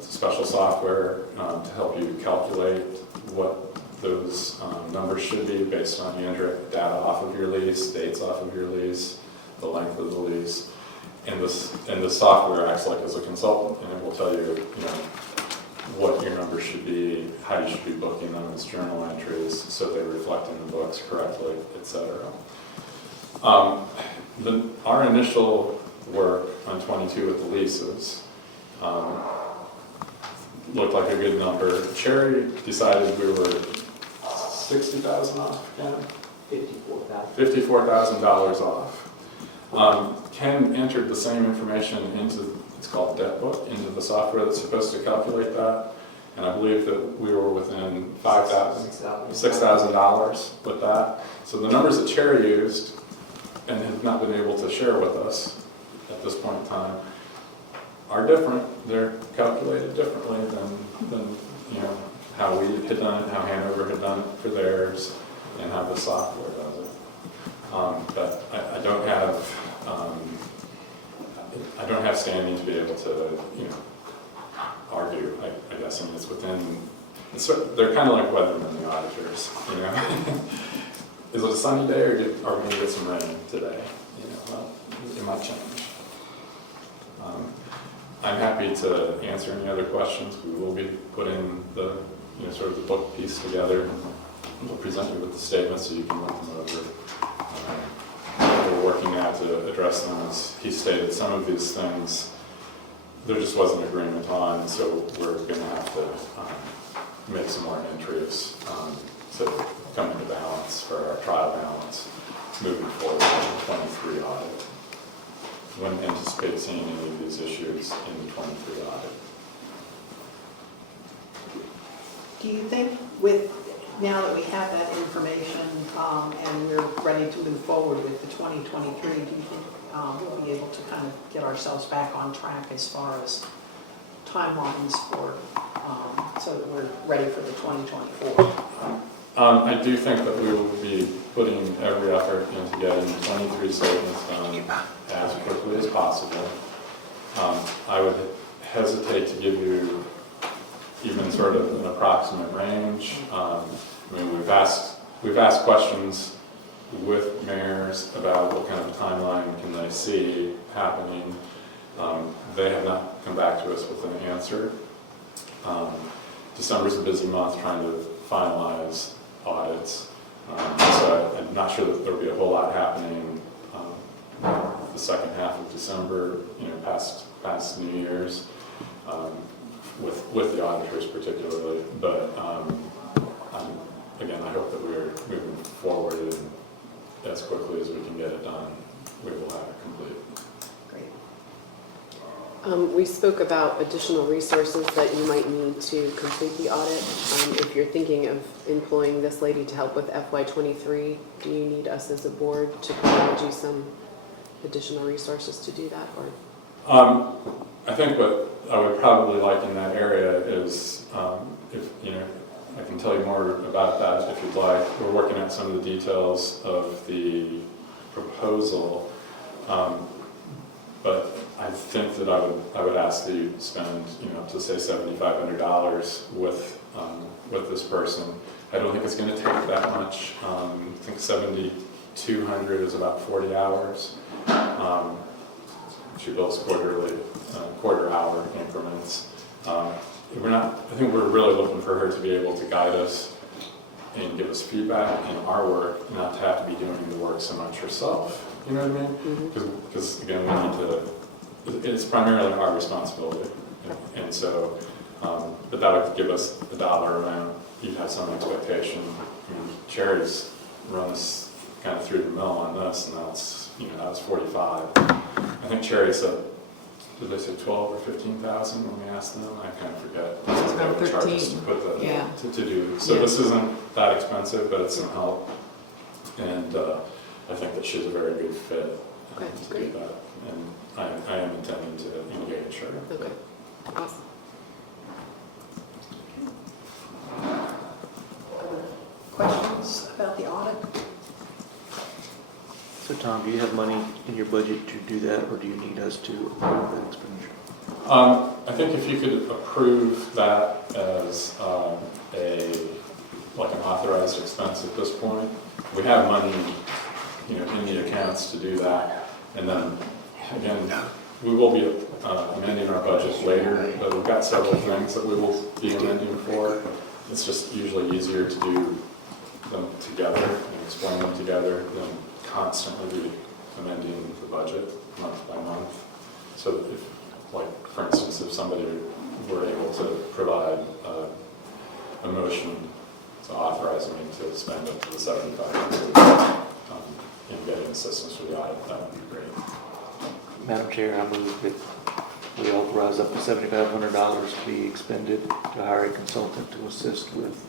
special software to help you calculate what those numbers should be based on you enter data off of your lease, dates off of your lease, the length of the lease. And the software acts like as a consultant, and it will tell you, what your numbers should be, how you should be booking them as journal entries so they reflect in the books correctly, etc. Our initial work on 22 with the leases looked like a good number. Cherry decided we were $60,000 off, Ken? $54,000 off. Ken entered the same information into, it's called Debt Book, into the software that's supposed to calculate that. And I believe that we were within $6,000 with that. So the numbers that Cherry used and have not been able to share with us at this point in time are different. They're calculated differently than how we had done it, how Hanover had done it for theirs, and how the software does it. But I don't have standing to be able to argue. I guess it's within. They're kind of like weathermen, the auditors. Is it a sunny day, or are we going to get some rain today? Well, it might change. I'm happy to answer any other questions. We will be putting the sort of the book piece together. We'll present you with the statements so you can look them over. We're working now to address them. As he stated, some of these things there just wasn't agreement on, so we're going to have to make some more entries to come into balance for our trial balance moving forward with the 23 audit. Wouldn't anticipate seeing any of these issues in the 23 audit. Do you think now that we have that information and we're ready to move forward with the 2023, do you think we'll be able to kind of get ourselves back on track as far as timelines for, so that we're ready for the 2024? I do think that we will be putting every effort into getting the 23 statements done as quickly as possible. I would hesitate to give you even sort of an approximate range. We've asked questions with mayors about what kind of timeline can they see happening. They have not come back to us with an answer. December's a busy month trying to finalize audits, so I'm not sure that there'll be a whole lot happening the second half of December, past New Year's, with the auditors particularly. But again, I hope that we're moving forward and as quickly as we can get it done, we will have it complete. Great. We spoke about additional resources that you might need to complete the audit. If you're thinking of employing this lady to help with FY23, do you need us as a board to provide you some additional resources to do that? Or I think what I would probably like in that area is, if I can tell you more about that if you'd like. We're working out some of the details of the proposal, but I think that I would ask that you spend, to say $7,500 with this person. I don't think it's going to take that much. I think 7,200 is about 40 hours. She bills quarter hour increments. I think we're really looking for her to be able to guide us and give us feedback in our work, not to have to be doing the work so much herself. You know what I mean? Because again, we need to. It's primarily our responsibility, and so. But that would give us the dollar amount. You'd have some expectation. Cherry's run us kind of through the mill on this, and that's 45. I think Cherry said. Did they say 12 or 15,000 when we asked them? I kind of forget. It's around 13. To put the, yeah. to do. So this isn't that expensive, but it's some help. And I think that she's a very good fit to do that. And I am intending to engage her. Okay, awesome. Questions about the audit? So Tom, do you have money in your budget to do that, or do you need us to approve that expenditure? I think if you could approve that as like an authorized expense at this point, we have money, in the accounts to do that. And then again, we will be amending our budget later, but we've got several things that we will be amending for. It's just usually easier to do them together and explain them together than constantly be amending the budget month by month. So if, like, for instance, if somebody were able to provide a motion to authorize me to spend up to the $7,500 in getting assistance for the audit, that would be great. Madam Chair, I move that we authorize up to $7,500 to be expended to hire a consultant to assist with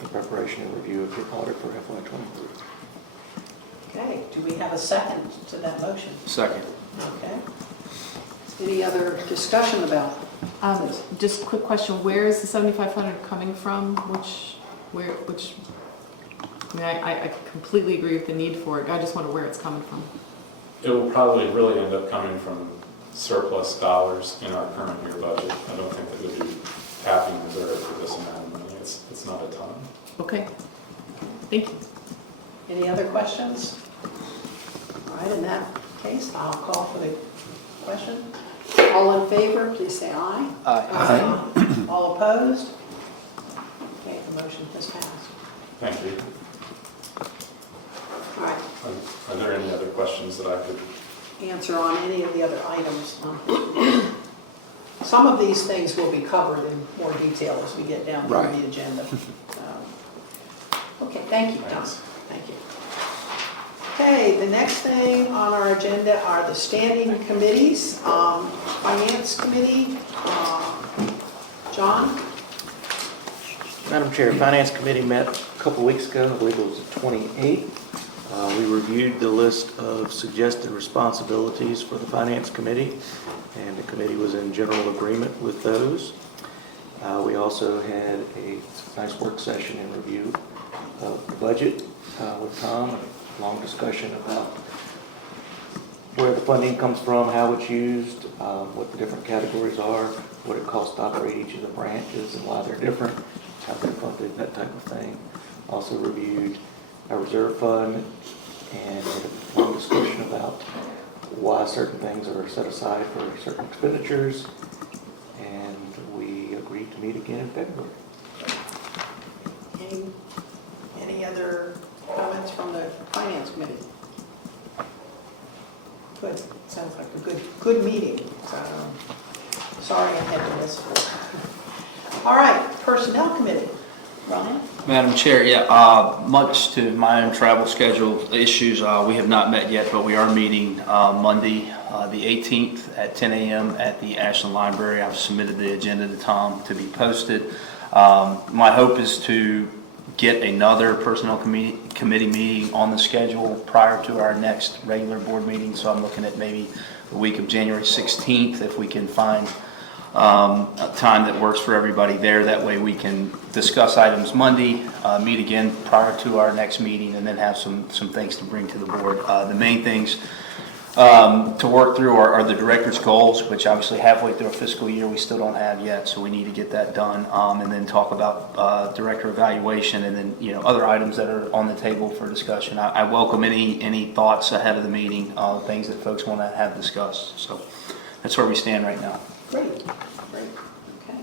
the preparation and review of the audit for FY23. Okay, do we have a second to that motion? Second. Okay. Any other discussion about this? Just a quick question, where is the 7,500 coming from? I completely agree with the need for it. I just wonder where it's coming from. It will probably really end up coming from surplus dollars in our current year budget. I don't think that we'll be tapping reserve for this amount of money. It's not a ton. Okay, thank you. Any other questions? All right, in that case, I'll call for the question. All in favor, please say aye. Aye. All opposed? Okay, the motion has passed. Thank you. All right, Are there any other questions that I could? answer on any of the other items. Some of these things will be covered in more detail as we get down through the agenda. Okay, thank you, Tom. Thank you. Okay, the next thing on our agenda are the standing committees. Finance Committee, John? Madam Chair, Finance Committee met a couple weeks ago, I believe it was the 28th. We reviewed the list of suggested responsibilities for the Finance Committee, and the committee was in general agreement with those. We also had a nice work session in review of the budget with Tom, a long discussion about where the funding comes from, how it's used, what the different categories are, what it costs to operate each of the branches and why they're different, how they're funded, that type of thing. Also reviewed our reserve fund and had a long discussion about why certain things are set aside for certain expenditures, and we agreed to meet again in February. Any other comments from the Finance Committee? Good, sounds like a good meeting. Sorry I had to miss it. All right, Personnel Committee. Ryan? Madam Chair, much to my own travel schedule issues, we have not met yet, but we are meeting Monday, the 18th at 10 a.m. at the Ashland Library. I've submitted the agenda to Tom to be posted. My hope is to get another Personnel Committee meeting on the schedule prior to our next regular board meeting, so I'm looking at maybe the week of January 16th if we can find a time that works for everybody there. That way we can discuss items Monday, meet again prior to our next meeting, and then have some things to bring to the board. The main things to work through are the director's goals, which obviously halfway through a fiscal year we still don't have yet, so we need to get that done, and then talk about director evaluation, and then other items that are on the table for discussion. I welcome any thoughts ahead of the meeting, things that folks want to have discussed. So that's where we stand right now. Great, okay.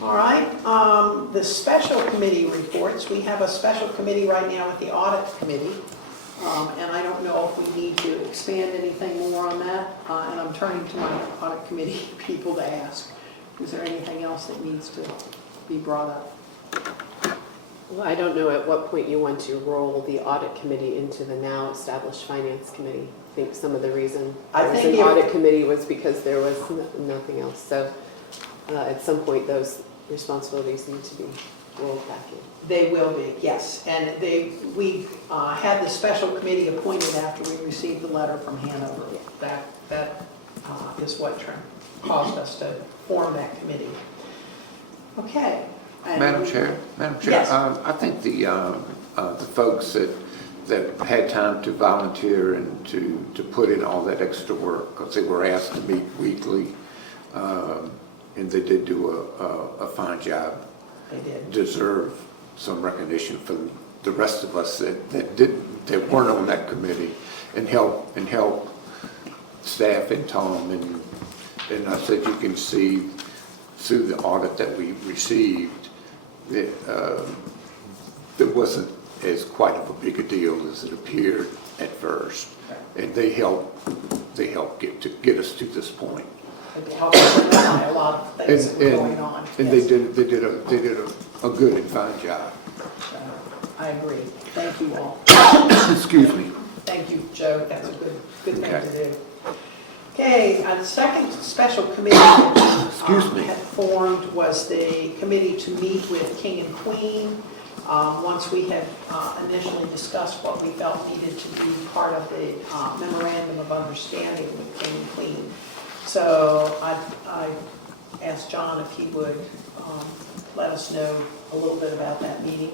All right, the special committee reports. We have a special committee right now with the audit committee. And I don't know if we need to expand anything more on that. And I'm turning to my audit committee people to ask, is there anything else that needs to be brought up? Well, I don't know at what point you want to roll the audit committee into the now established finance committee. I think some of the reason there was an audit committee was because there was nothing else. So at some point those responsibilities need to be rolled back in. They will be, yes. And we had the special committee appointed after we received the letter from Hanover. That is what caused us to form that committee. Okay. And Madam Chair, yes. I think the folks that had time to volunteer and to put in all that extra work, because they were asked to meet weekly, and they did do a fine job. They did. Deserve some recognition from the rest of us that weren't on that committee, and help staff and Tom, and I said you can see through the audit that we received that it wasn't as quite of a big a deal as it appeared at first, and they helped get us to this point. It helped identify a lot of things that were going on. And yes. they did a good and fine job. I agree. Thank you all. Excuse me. Thank you, Joe. That's a good thing to do. Okay, a second special committee that had formed was the committee to meet with King and Queen. Once we had initially discussed what we felt needed to be part of the memorandum of understanding with King and Queen. So I asked John if he would let us know a little bit about that meeting.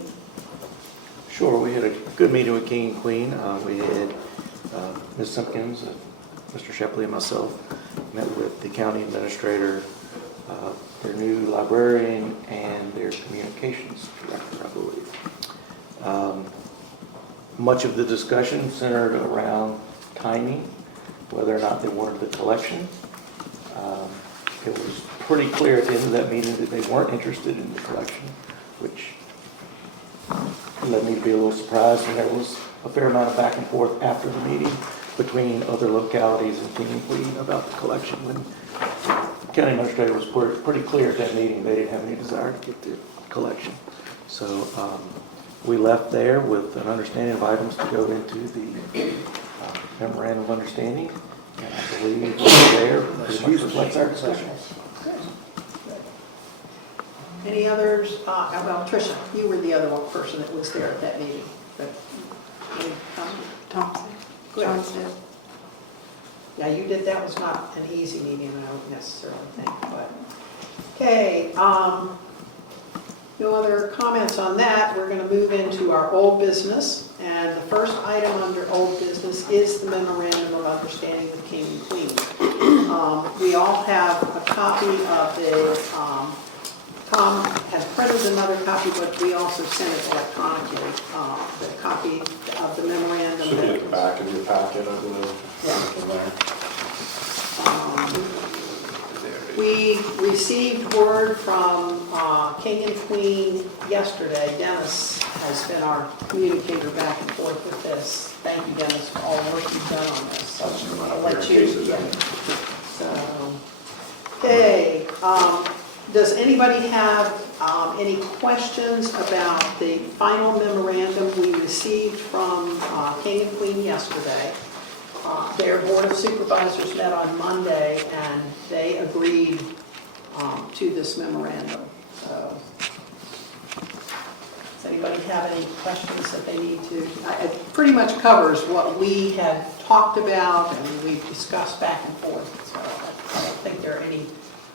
Sure, we had a good meeting with King and Queen. We had Ms. Simpkins, Mr. Shepley, and myself met with the county administrator, their new librarian, and their communications director, I believe. Much of the discussion centered around timing, whether or not they wanted the collection. It was pretty clear at the end of that meeting that they weren't interested in the collection, which led me to be a little surprised, and there was a fair amount of back and forth after the meeting between other localities and King and Queen about the collection. When the county administrator was pretty clear at that meeting, they didn't have any desire to get the collection. So we left there with an understanding of items to go into the memorandum of understanding, and I believe there pretty much reflects our discussion. Any others? Well, Tricia, you were the other one person that was there at that meeting. But any comments? Thompson. Yeah, you did. That was not an easy meeting, I don't necessarily think. But okay, no other comments on that. We're going to move into our old business, and the first item under old business is the memorandum of understanding with King and Queen. We all have a copy of the. Tom has printed another copy, but we also sent it electronically, the copy of the memorandum. Should be at the back of your packet, I believe. Yeah. We received word from King and Queen yesterday. Dennis has been our communicator back and forth with this. Thank you, Dennis, for all the work you've done on this. So I'll let you, yeah. So, okay, does anybody have any questions about the final memorandum we received from King and Queen yesterday? Their Board of Supervisors met on Monday and they agreed to this memorandum. So, does anybody have any questions that they need to? It pretty much covers what we had talked about and we've discussed back and forth. So I don't think there are any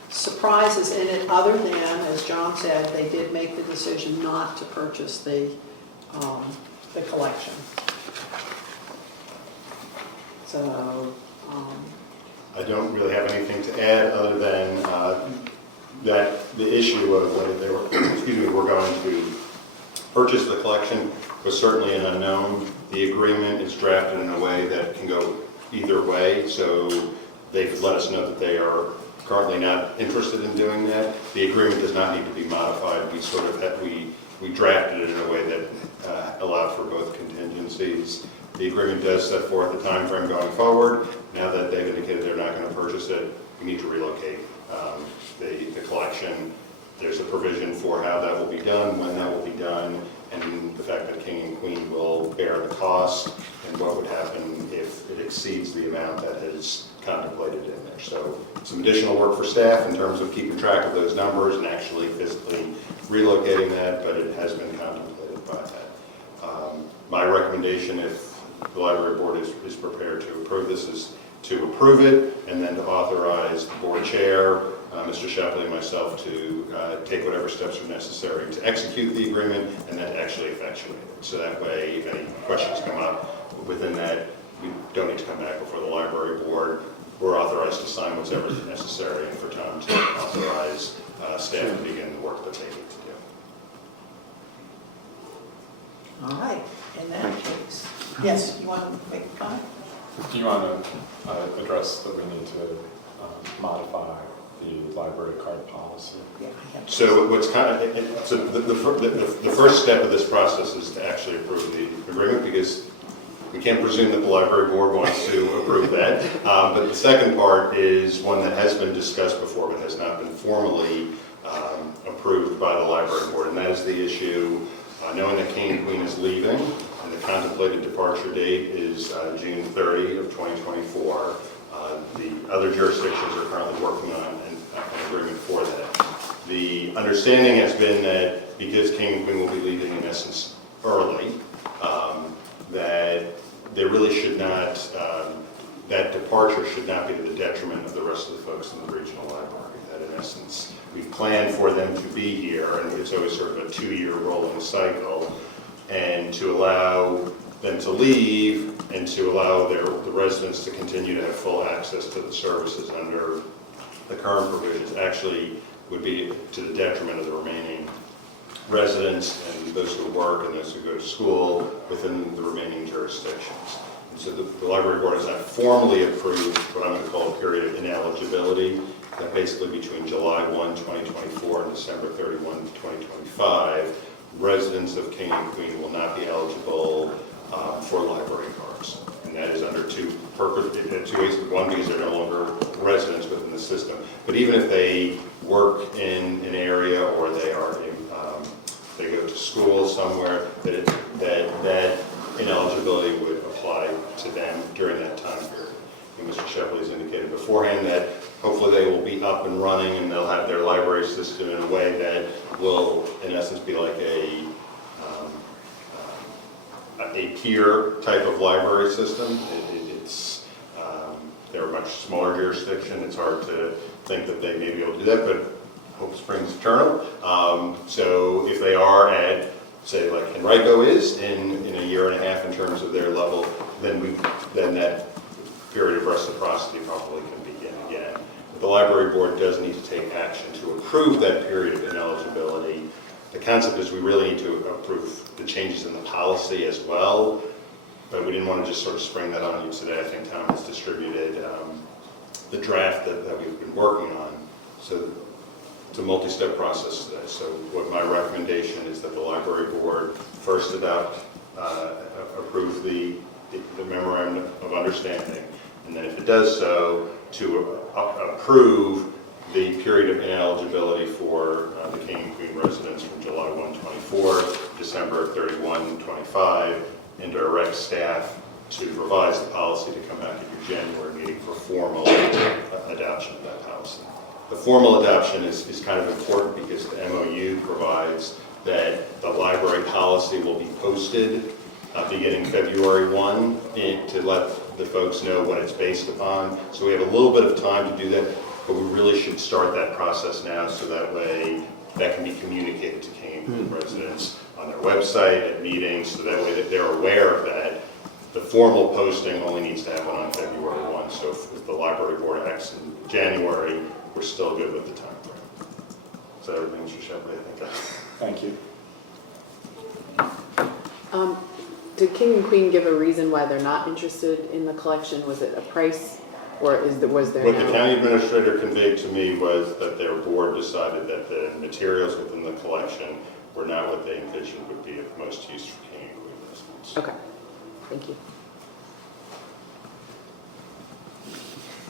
surprises in it other than, as John said, they did make the decision not to purchase the collection. So, I don't really have anything to add other than that the issue of whether they were, excuse me, were going to purchase the collection was certainly an unknown. The agreement is drafted in a way that can go either way, so they've let us know that they are currently not interested in doing that. The agreement does not need to be modified. We sort of we drafted it in a way that allowed for both contingencies. The agreement does set forth a time frame going forward. Now that they've indicated they're not going to purchase it, we need to relocate the collection. There's a provision for how that will be done, when that will be done, and the fact that King and Queen will bear the cost, and what would happen if it exceeds the amount that is contemplated in there. So some additional work for staff in terms of keeping track of those numbers and actually physically relocating that, but it has been contemplated by that. My recommendation, if the library board is prepared to approve this, is to approve it and then to authorize the board chair, Mr. Shepley and myself, to take whatever steps are necessary to execute the agreement and then to actually effectuate it. So that way, if any questions come up within that, we don't need to come back before the library board. We're authorized to sign whatever is necessary and for Tom to authorize staff to begin the work that they need to do. all right, in that case. Yes, you want to make a comment? Do you want to address that we need to modify the library card policy? Yeah, I have. So what's kind of, so the first step of this process is to actually approve the agreement, because we can't presume that the library board wants to approve that. But the second part is one that has been discussed before but has not been formally approved by the library board, and that is the issue, knowing that King and Queen is leaving, and the contemplated departure date is June 30 of 2024. The other jurisdictions are currently working on an agreement for that. The understanding has been that because King and Queen will be leaving in essence early, that there really should not, that departure should not be to the detriment of the rest of the folks in the regional library. That in essence, we've planned for them to be here, and it's always sort of a 2-year rolling cycle, and to allow them to leave and to allow the residents to continue to have full access to the services under the current provisions actually would be to the detriment of the remaining residents and those who work and those who go to school within the remaining jurisdictions. And so the library board has not formally approved what I'm going to call a period of ineligibility, that basically between July 1, 2024 and December 31, 2025, residents of King and Queen will not be eligible for library cards. And that is under two ways. One, because they're no longer residents within the system. But even if they work in an area or they are they go to school somewhere, that ineligibility would apply to them during that time period. And Mr. Shepley has indicated beforehand that hopefully they will be up and running and they'll have their library system in a way that will, in essence, be like a tier type of library system. They're a much smaller jurisdiction. It's hard to think that they may be able to do that, but hope springs eternal. So if they are at, say, like Henrico is in a year and a half in terms of their level, then that period of reciprocity probably can begin again. But the library board does need to take action to approve that period of ineligibility. The concept is we really need to approve the changes in the policy as well, but we didn't want to just sort of spring that on you today. I think Tom has distributed the draft that we've been working on. So it's a multi-step process today. So what my recommendation is that the library board first approve the memorandum of understanding, And then if it does so, to approve the period of ineligibility for the King and Queen residents from July 1, 24, December 31, 25, and direct staff to revise the policy to come back at your January meeting for formal adoption of that policy. The formal adoption is kind of important because the MOU provides that the library policy will be posted beginning February 1 to let the folks know what it's based upon. So we have a little bit of time to do that, but we really should start that process now so that way that can be communicated to King and Queen residents on their website, at meetings, so that way that they're aware of that. The formal posting only needs to happen on February 1, so if the library board acts in January, we're still good with the time frame. Is that everything, Mr. Shepley? I think Thank you. Did King and Queen give a reason why they're not interested in the collection? Was it a price, or was there what the no? county administrator conveyed to me was that their board decided that the materials within the collection were not what they envisioned would be of most use for King and Queen residents. Okay, thank you.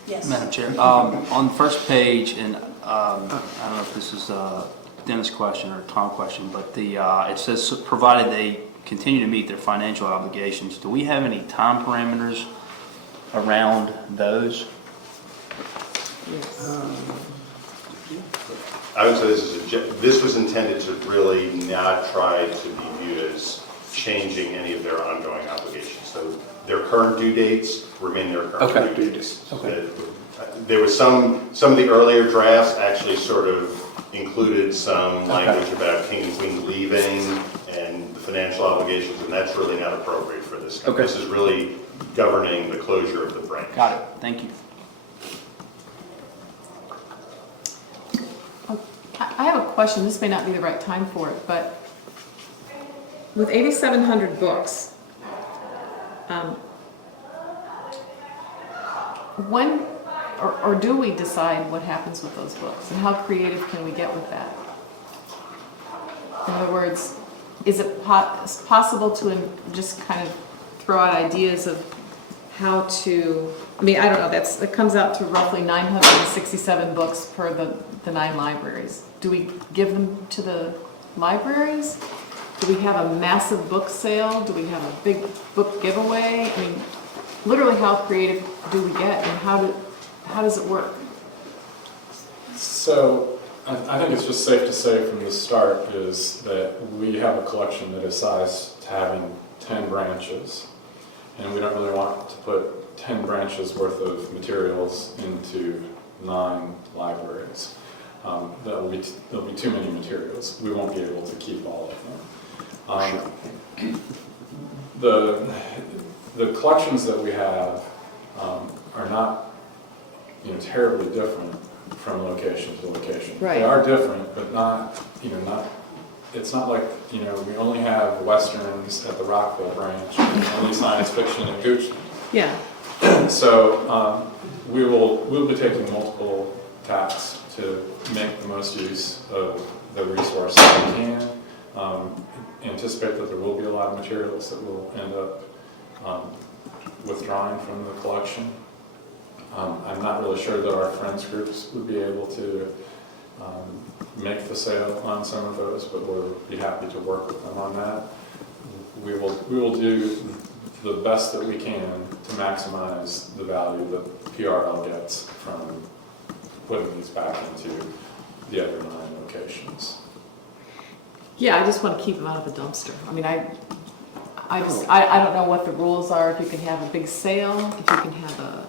Yes. Madam Chair, on the first page, and I don't know if this is a Dennis question or a Tom question, but it says provided they continue to meet their financial obligations. Do we have any time parameters around those? I would say this was intended to really not try to be viewed as changing any of their ongoing obligations. So their current due dates remain their current due dates. Okay. There was some of the earlier drafts actually sort of included some language about King and Queen leaving and the financial obligations, and that's really not appropriate for this. Okay. This is really governing the closure of the branch. Got it. Thank you. I have a question, this may not be the right time for it, but with 8,700 books, when, or do we decide what happens with those books? And how creative can we get with that? In other words, is it possible to just kind of throw out ideas of how to, I mean, I don't know, it comes out to roughly 967 books per the 9 libraries. Do we give them to the libraries? Do we have a massive book sale? Do we have a big book giveaway? I mean, literally how creative do we get and how does it work? So I think it's just safe to say from the start is that we have a collection that is sized to having 10 branches. And we don't really want to put 10 branches worth of materials into 9 libraries. There'll be too many materials. We won't be able to keep all of them. The collections that we have are not, terribly different from location to location. Right. They are different, but not. It's not like we only have westerns at the Rockville branch, and only science fiction at Gooch. Yeah. So we'll be taking multiple tacks to make the most use of the resources we can. Anticipate that there will be a lot of materials that will end up withdrawing from the collection. I'm not really sure that our friends groups would be able to make the sale on some of those, but we'll be happy to work with them on that. We will do the best that we can to maximize the value that PRL gets from putting these back into the other 9 locations. Yeah, I just want to keep them out of the dumpster. I mean, I don't know what the rules are, if you can have a big sale, if you can have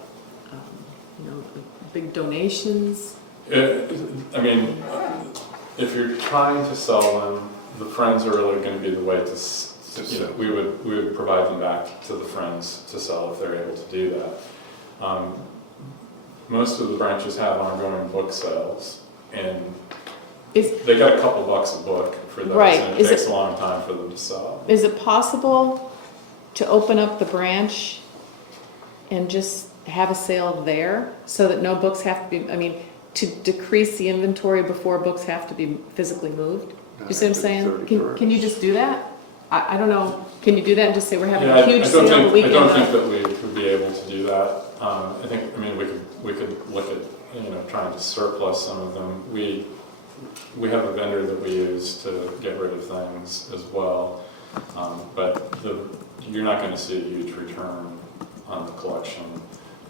big donations. I mean, if you're trying to sell them, the friends are really going to be the way to we would provide them back to the friends to sell if they're able to do that. Most of the branches have ongoing book sales, and they got a couple bucks a book for those, Right. and it takes a long time for them to sell. Is it possible to open up the branch and just have a sale there so that no books have to be, to decrease the inventory before books have to be physically moved? You see what I'm saying? Can you just do that? I don't know. Can you do that and just say we're having a huge sale the weekend? I don't think that we would be able to do do that. I think, I mean, we could look at, trying to surplus some of them. We have a vendor that we use to get rid of things as well. But you're not going to see a huge return on the collection,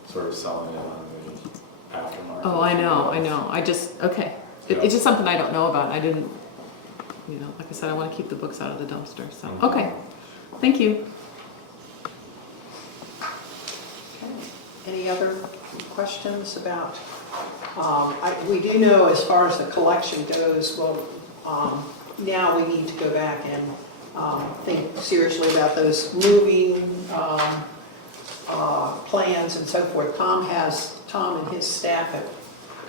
sort of selling it on the aftermarket. Oh, I know. Okay. It's just something I don't know about. I didn't, like I said, I want to keep the books out of the dumpster, so, okay. Thank you. Any other questions about, we do know as far as the collection goes, well, now we need to go back and think seriously about those moving plans and so forth. Tom and his staff have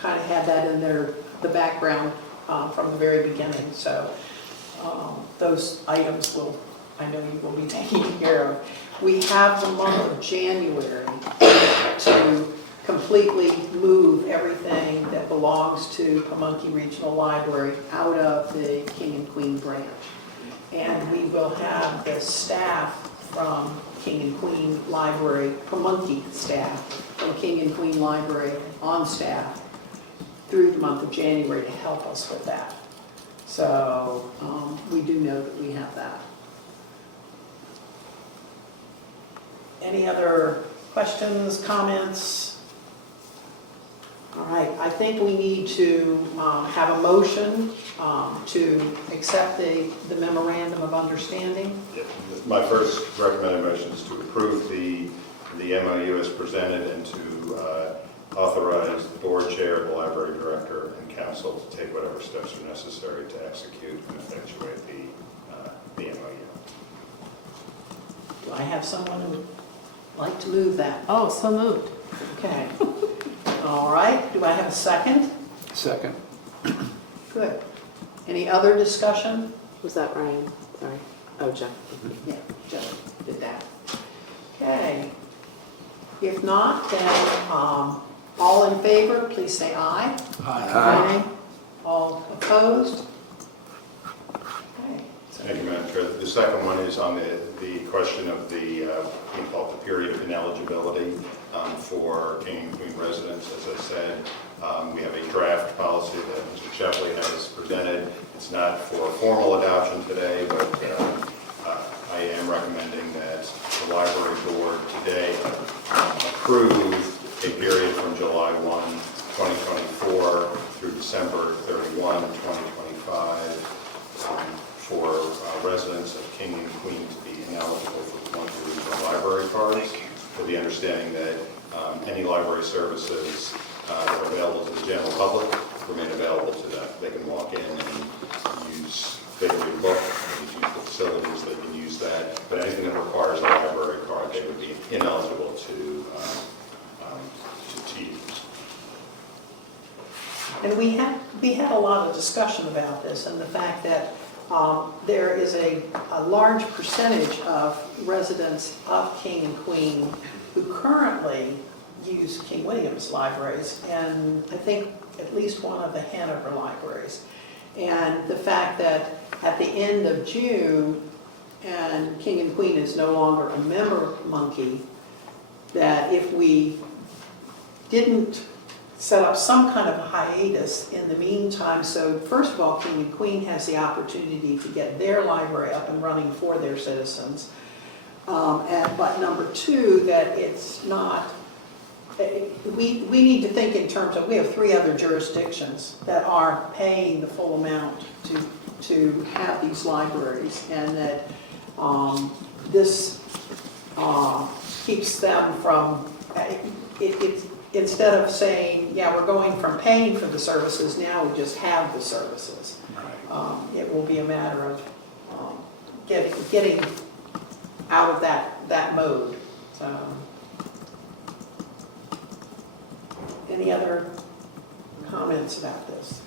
kind of had that in the background from the very beginning, so those items I know you will be taking care of. We have the month of January to completely move everything that belongs to Pamunkey Regional Library out of the King and Queen branch. And we will have the staff from King and Queen Library, Pamunkey staff from King and Queen Library on staff through the month of January to help us with that. So we do know that we have that. Any other questions, comments? All right, I think we need to have a motion to accept the memorandum of understanding. Yeah. My first recommended motion is to approve the MOU as presented and to authorize the board chair, the library director, and council to take whatever steps are necessary to execute and effectuate the MOU. Do I have someone who would like to move that? Oh, so moved. Okay. All right, do I have a second? Second. Good. Any other discussion? Was that Ryan? Sorry. Oh, Jeff. Yeah, Jeff did that. Okay. If not, then all in favor, please say aye. Aye. All opposed? Okay. Thank you, Madam Chair. The second one is on the question of the period of ineligibility for King and Queen residents. As I said, we have a draft policy that Mr. Shepley has presented. It's not for formal adoption today, but I am recommending that the library board today approve a period from July 1, 2024 through December 31, 2025 for residents of King and Queen to be ineligible for Pamunkey Regional Library cards, with the understanding that any library services that are available to the general public remain available to them. They can walk in and use, they can read a book, they can use the facilities, they can use that, but anything that requires a library card, they would be ineligible to use. And we had a lot of discussion about this and the fact that there is a large percentage of residents of King and Queen who currently use King William's libraries, and I think at least one of the Hanover libraries. And the fact that at the end of June, and King and Queen is no longer a member of Pamunkey, that if we didn't set up some kind of a hiatus in the meantime, so first of all, King and Queen has the opportunity to get their library up and running for their citizens. But number two, that it's not, we need to think in terms of, we have 3 other jurisdictions that are paying the full amount to have these libraries, and that this keeps them from, instead of saying, yeah, we're going from paying for the services, now we just have the services. Right. It will be a matter of getting out of that mode. So, any other comments about this?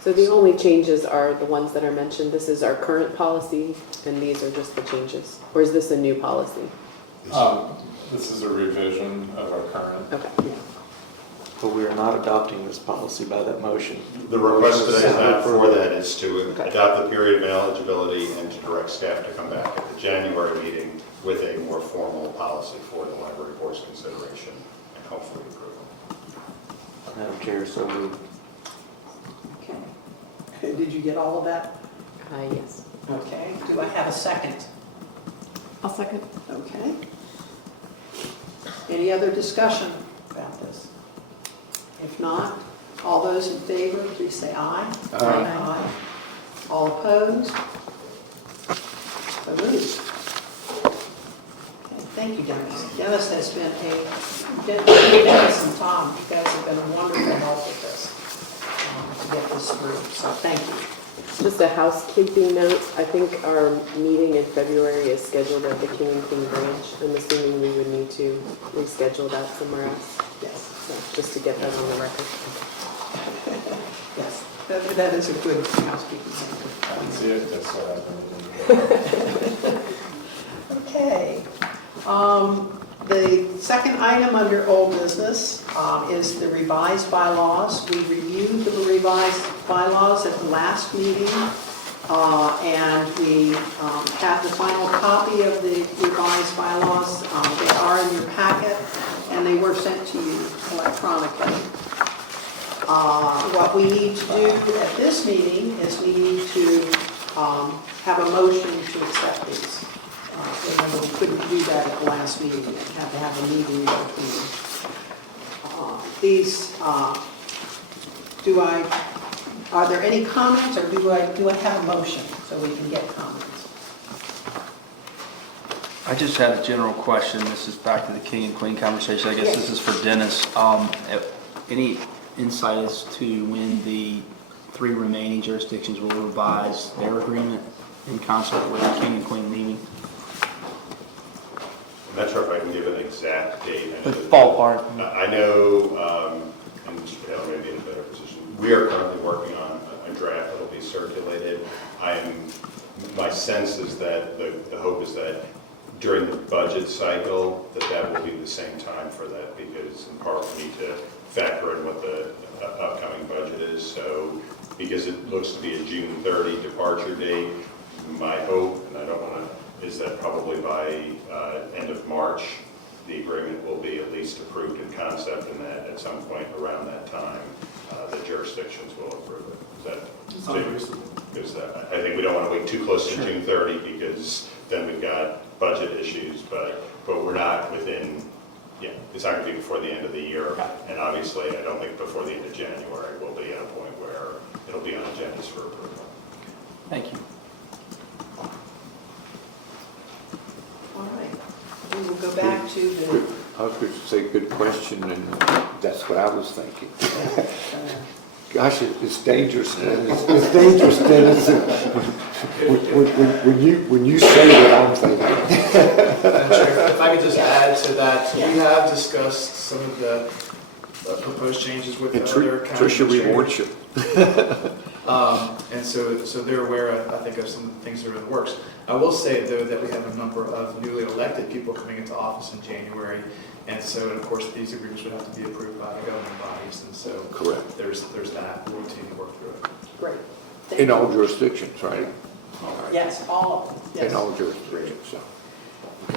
So the only changes are the ones that are mentioned. This is our current policy, and these are just the changes. Or is this a new policy? This is a revision of our current. Okay. But we are not adopting this policy by that motion. The request today is not for that, is to adopt the period of ineligibility and to direct staff to come back at the January meeting with a more formal policy for the library board's consideration. discussion and hopefully approval. Madam Chair, so moved. Okay. Did you get all of that? Yes. Okay. Do I have a second? I'll second. Okay. Any other discussion about this? If not, all those in favor, please say aye. Aye. All opposed? So moved. Okay, thank you, Dennis. Dennis has been Dennis and Tom, you guys have been a wonderful help with this, to get this through, so thank you. Just a housekeeping note, I think our meeting in February is scheduled at the King and Queen Branch. I'm assuming we would need to reschedule that somewhere else. Yes. So just to get that on the record. Yes, that is a good housekeeping thing. I can see it, that's what I've been Okay. The second item under old business is the revised bylaws. We reviewed the revised bylaws at the last meeting, and we have the final copy of the revised bylaws. They are in your packet, and they were sent to you electronically. What we need to do at this meeting is we need to have a motion to accept these. Remember, we couldn't do that at the last meeting, we had to have a meeting in between. Are there any comments, or do I have a motion so we can get comments? I just had a general question. This is back to the king and queen conversation. I guess this is for Dennis. Any insight as to when the 3 remaining jurisdictions will revise their agreement in concert with the king and queen meeting? I'm not sure if I can give an exact date. But ballpark. I know, and Taylor may be in a better position. We are currently working on a draft that will be circulated. My sense is that the hope is that during the budget cycle, that will be the same time for that, because in part we need to factor in what the upcoming budget is. So because it looks to be a June 30 departure date, my hope, and I don't want to, is that probably by end of March, the agreement will be at least approved in concept, and that at some point around that time, the jurisdictions will approve it. Is that reasonable? I think we don't want to wait too close to June 30, because then we've got budget issues, but we're not within, it's not going to be before the end of the year. And obviously, I don't think before the end of January we'll be at a point where it'll be on agendas for approval. Thank you. All right, we will go back to the... I was going to say, good question, and that's what I was thinking. Gosh, it's dangerous, Dennis. It's dangerous, Dennis. When you say what I'm thinking. If I could just add to that, we have discussed some of the proposed changes with the other county Tricia, we want you. And so they're aware, I think, of some things that are in the works. I will say, though, that we have a number of newly elected people coming into office in January, and so, of course, these agreements would have to be approved by the governing bodies, and so Correct. there's that. We'll continue to work through it. Great. In all jurisdictions, right? Yes, all of them. Yes. In all jurisdictions, so.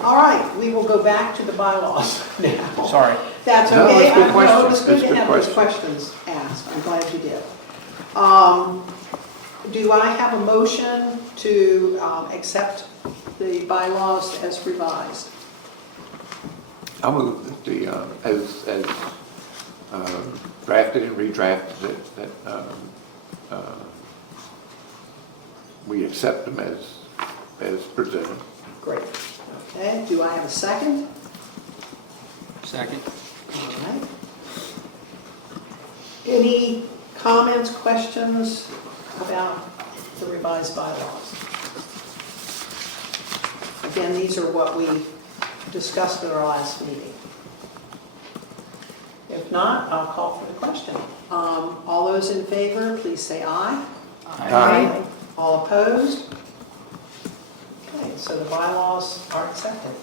All right, we will go back to the bylaws now. Sorry. That's No, okay. it's a good It question. was good It's a to good have those question. questions asked. I'm glad you did. Do I have a motion to accept the bylaws as revised? I move that as drafted and redrafted, that we accept them as presented. Great. Okay, do I have a second? Second. All right. Any comments, questions about the revised bylaws? Again, these are what we discussed at our last meeting. If not, I'll call for the question. All those in favor, please say aye. Aye. All opposed? Okay, so the bylaws are accepted.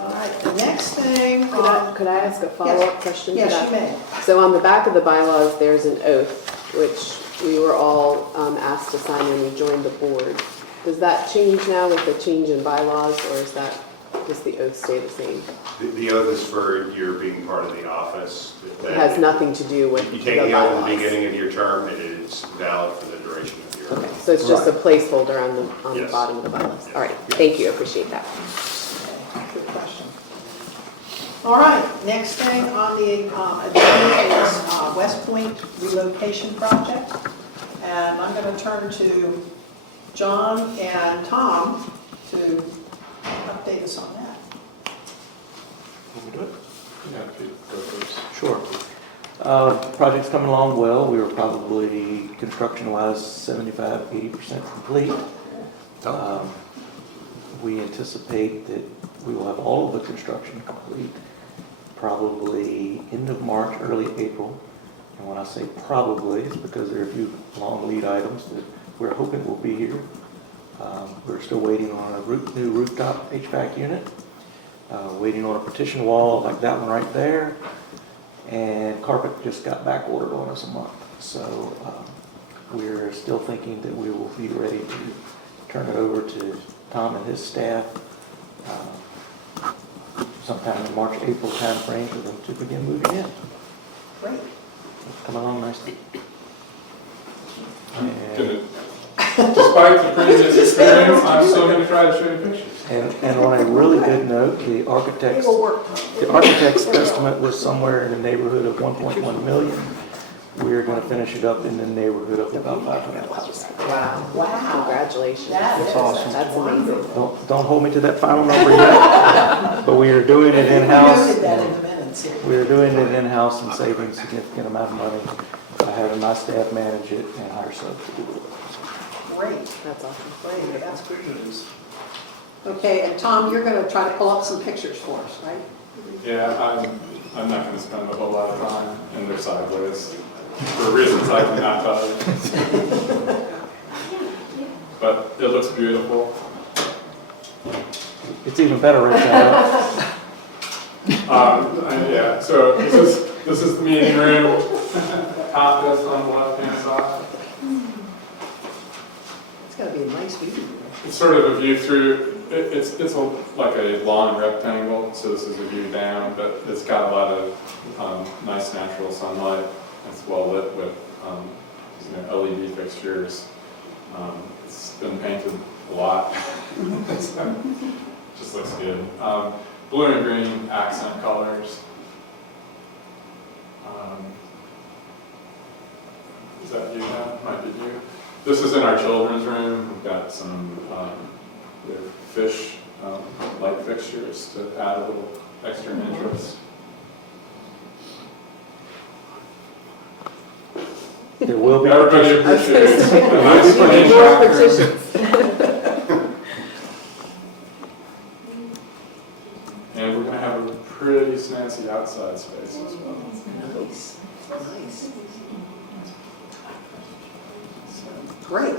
All right, the next thing... Could I ask a follow-up question to that? Yes, you may. So on the back of the bylaws, there's an oath, which we were all asked to sign when we joined the board. Does that change now with the change in bylaws, or is that does the oath stay the same? The oath is for your being part of the office. It has nothing to do with You the take the oath at the bylaws. beginning of your term, and it's valid for the duration of your. Okay, so it's just a placeholder on the Yes. bottom of the bylaws. All right, thank you, I appreciate that. Good question. All right, next thing on the agenda is West Point relocation project. And I'm going to turn to John and Tom to update us on that. Can we do it? Yeah, if you go first. Sure. Project's coming along well. We were probably, construction-wise, 75–80% complete. We anticipate that we will have all of the construction complete probably end of March, early April. And when I say probably, it's because there are a few long lead items that we're hoping will be here. We're still waiting on a new rooftop HVAC unit, waiting on a partition wall like that one right there, and carpet just got back ordered on us a month. So we're still thinking that we will be ready to turn it over to Tom and his staff sometime in March, April timeframe for them to begin moving in. Great. It's coming along nicely. Despite the previous experience, I'm still going to try to show you pictures. And on a really good note, the architect's estimate was somewhere in the neighborhood of 1.1 million. We're going to finish it up in the neighborhood of about 500,000. Wow. Wow. Congratulations. That's awesome. That's amazing. Don't hold me to that final number yet, but we are doing it in-house. You noted that in the minutes here. We are doing it in-house and saving a significant amount of money by having my staff manage it and hire subs to do it. Great. That's awesome. Great, that's good news. Okay, and Tom, you're going to try to pull up some pictures for us, right? Yeah, I'm not going to spend a whole lot of time in there sideways for reasons I cannot tell you. But it looks beautiful. It's even better right now. Yeah, so this is the meeting room. Office on the left-hand side. It's going to be a nice view. It's sort of a view through. It's like a long rectangle, so this is a view down, but it's got a lot of nice natural sunlight. It's well lit with LED fixtures. It's been painted a lot. Just looks good. Blue and green accent colors. Is that you now? Might be you. This is in our children's room. We've got some fish light fixtures to add a little extra interest. There will be Everybody appreciates a nice clean More bathroom. petitions. And we're going to have a pretty snazzy outside space as well. Nice. Nice. Great.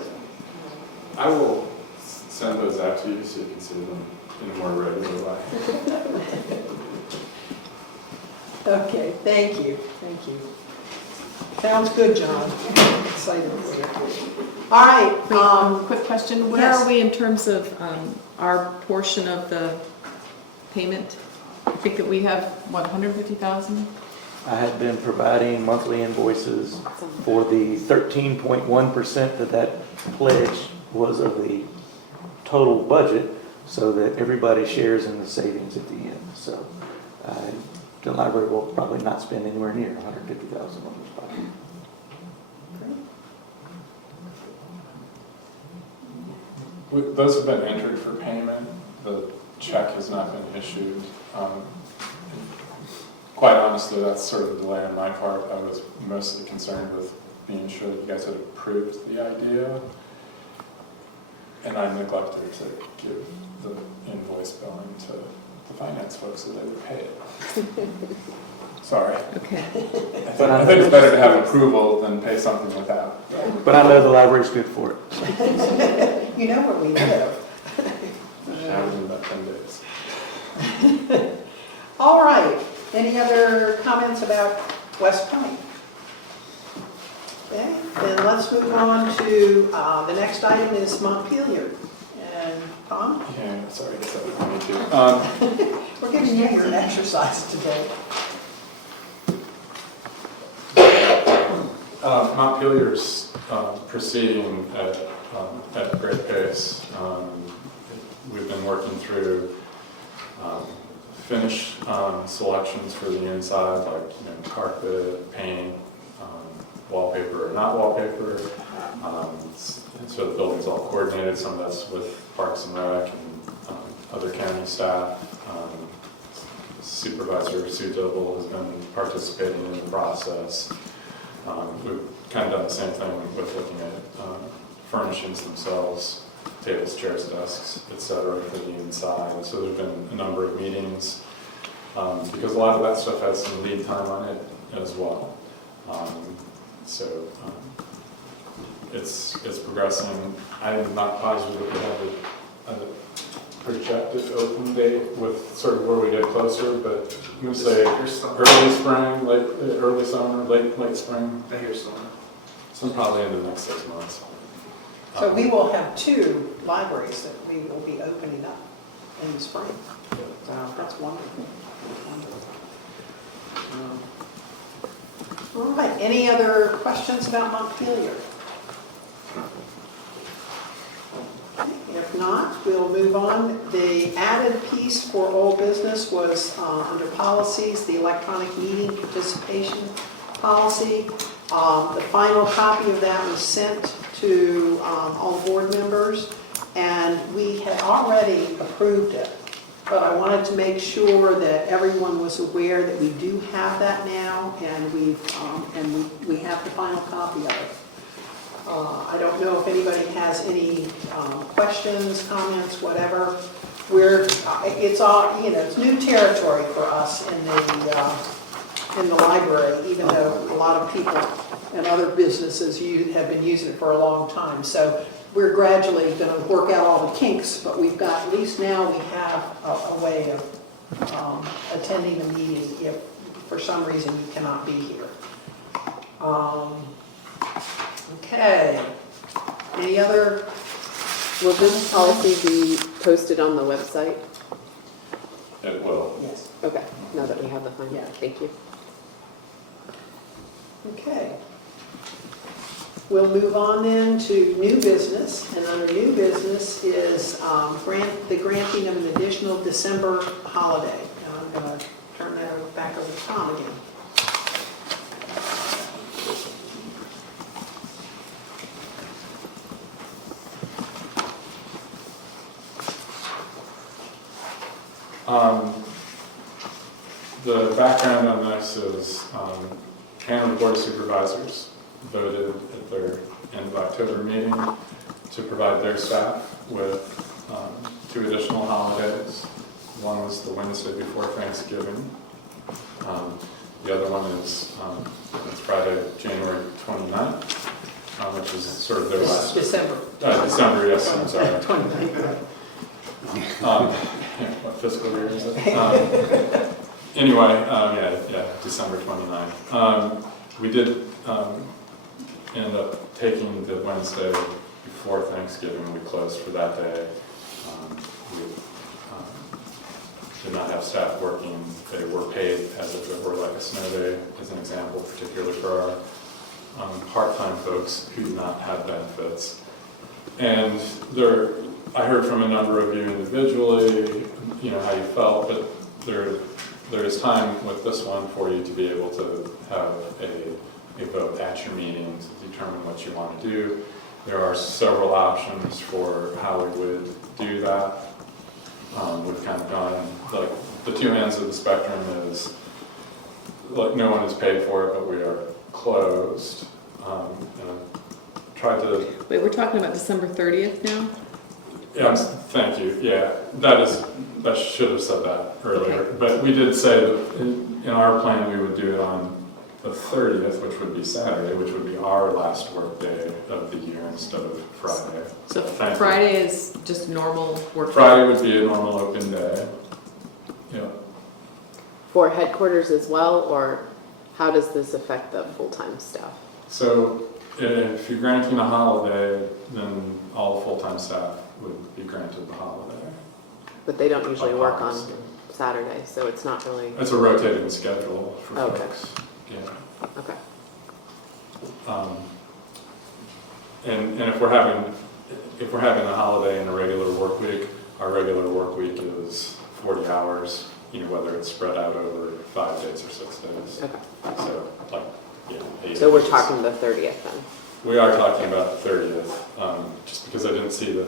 I will send those out to you so you can see them in a more regular way. Okay, thank you. Thank you. Sounds good, John. Excited for you. All right. Quick question, where yes. are we in terms of our portion of the payment? I think that we have, what, 150,000? I have been providing monthly invoices for the 13.1% that pledge was of the total budget, so that everybody shares in the savings at the end. So the library will probably not spend anywhere near 150,000 on this project. Those have been entered for payment. The check has not been issued. Quite honestly, that's sort of a delay on my part. I was mostly concerned with being sure that you guys had approved the idea. And I neglected to give the invoice billing to the finance folks so they would pay it. Sorry. Okay. I think it's better to have approval than pay something without. But I know the library's good for it. You know where we live. That was in about 10 days. All right. Any other comments about West Point? Okay, then let's move on to the next item is Montpelier. And Tom? Yeah, sorry, I guess that would be me too. We're giving you your exercise today. Montpelier's proceeding at a great pace. We've been working through finish selections for the inside, like carpet, paint, wallpaper or not wallpaper. So the building's all coordinated. Some of that's with Parks and Rec and other county staff. Supervisor Sue Doble has been participating in the process. We've kind of done the same thing with looking at furnishings themselves, tables, chairs, desks, etc. for the inside. So there's been a number of meetings because a lot of that stuff has some lead time on it as well. It's progressing. I'm not positive that we have a projected open date with sort of where we get closer, but I'm going to say early spring, early summer, late spring. I hear summer. So probably in the next 6 months. So we will have 2 libraries that we will be opening up in the spring. So that's wonderful. All right, any other questions about Montpelier? If not, we'll move on. The added piece for old business was under policies, the electronic meeting participation policy. The final copy of that was sent to all board members, and we had already approved it. But I wanted to make sure that everyone was aware that we do have that now, and we have the final copy of it. I don't know if anybody has any questions, comments, whatever. It's all, it's new territory for us in the library, even though a lot of people and other businesses have been using it for a long time. So we're gradually going to work out all the kinks, but we've got, at least now we have a way of attending the meeting if for some reason you cannot be here. Okay. Any other? Will this policy be posted on the website? It will. Yes. Okay, now that we have the final. Yeah. Thank you. Okay. We'll move on then to new business, and under new business is the granting of an additional December holiday. And I'm going to turn that back over to Tom again. The background on this is Hanover Board of Supervisors voted at their end of October meeting to provide their staff with 2 additional holidays. One was the Wednesday before Thanksgiving. The other one is it's Friday, January 29th, which is sort of their last... December. December, yes, I'm sorry. 29th. What fiscal year is it? Anyway, yeah, December 29th. We did end up taking the Wednesday before Thanksgiving. We closed for that day. We did not have staff working. They were paid as if it were like a snow day, as an example, particularly for our part-time folks who do not have benefits. And I heard from a number of you individually, how you felt, but there is time with this one for you to be able to have a vote at your meeting to determine what you want to do. There are several options for how we would do that. We've kind of gone, like, the 2 ends of the spectrum is, like, no one is paid for it, but we are closed. And I tried to... Wait, we're talking about December 30th now? Yeah, thank you. Yeah, I should have said that earlier. Okay. But we did say that in our plan we would do it on the 30th, which would be Saturday, which would be our last work day of the year instead of Friday. So Friday is just normal work day? Friday would be a normal open day. Yeah. For headquarters as well, or how does this affect the full-time staff? So if you're granting a holiday, then all the full-time staff would be granted the holiday. But they don't usually work on Policy. Saturday, so it's not really, It's a rotating schedule for Okay. folks. Yeah. okay. And if we're having a holiday in a regular work week, our regular work week is 40 hours, whether it's spread out over 5 days or 6 days. Okay. So like, 8 So we're days. talking the 30th then? We are talking about the 30th, just because I didn't see the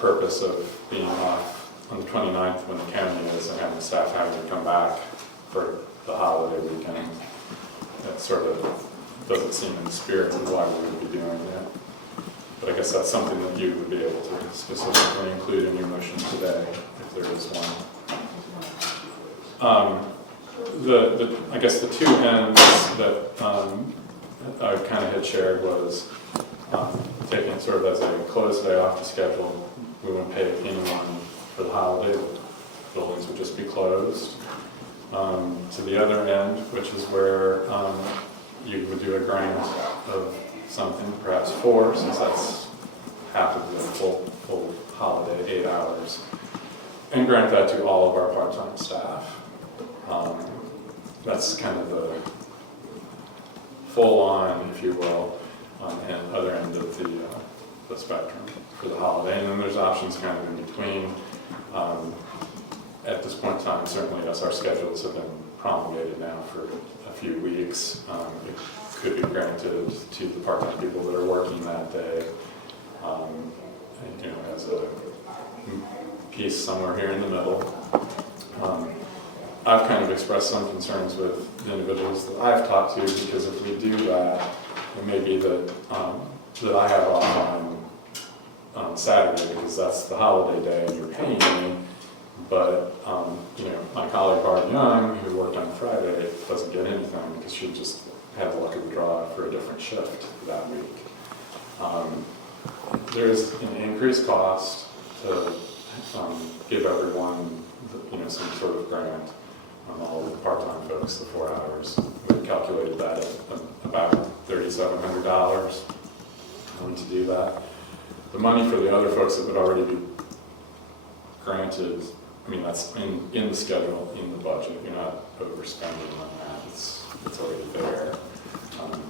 purpose of being off on the 29th when the county is and having staff having to come back for the holiday weekend. That sort of doesn't seem in the spirit of why we would be doing it. But I guess that's something that you would be able to specifically include in your motion today, if there is one. I guess the two ends that I kind of had shared was taking it sort of as a closed day off the schedule. We wouldn't pay anyone for the holiday. The buildings would just be closed. To the other end, which is where you would do a grant of something, perhaps 4, since that's half of the full holiday, 8 hours, and grant that to all of our part-time staff. That's kind of the full-on, if you will, and other end of the spectrum for the holiday. And then there's options kind of in between. At this point in time, certainly as our schedules have been promulgated now for a few weeks, it could be granted to the part-time people that are working that day, as a piece somewhere here in the middle. I've kind of expressed some concerns with the individuals that I've talked to, because if we do that, it may be that I have off on Saturday because that's the holiday day and you're paying me. But, my colleague Barb Young, who worked on Friday, doesn't get anything because she just had the luck of the draw for a different shift that week. There's an increased cost to give everyone, some sort of grant on all the part-time folks, the 4 hours. We calculated that at about $3,700 to do that. The money for the other folks that would already be granted, that's in the schedule, in the budget. You're not overspending on that. It's already there.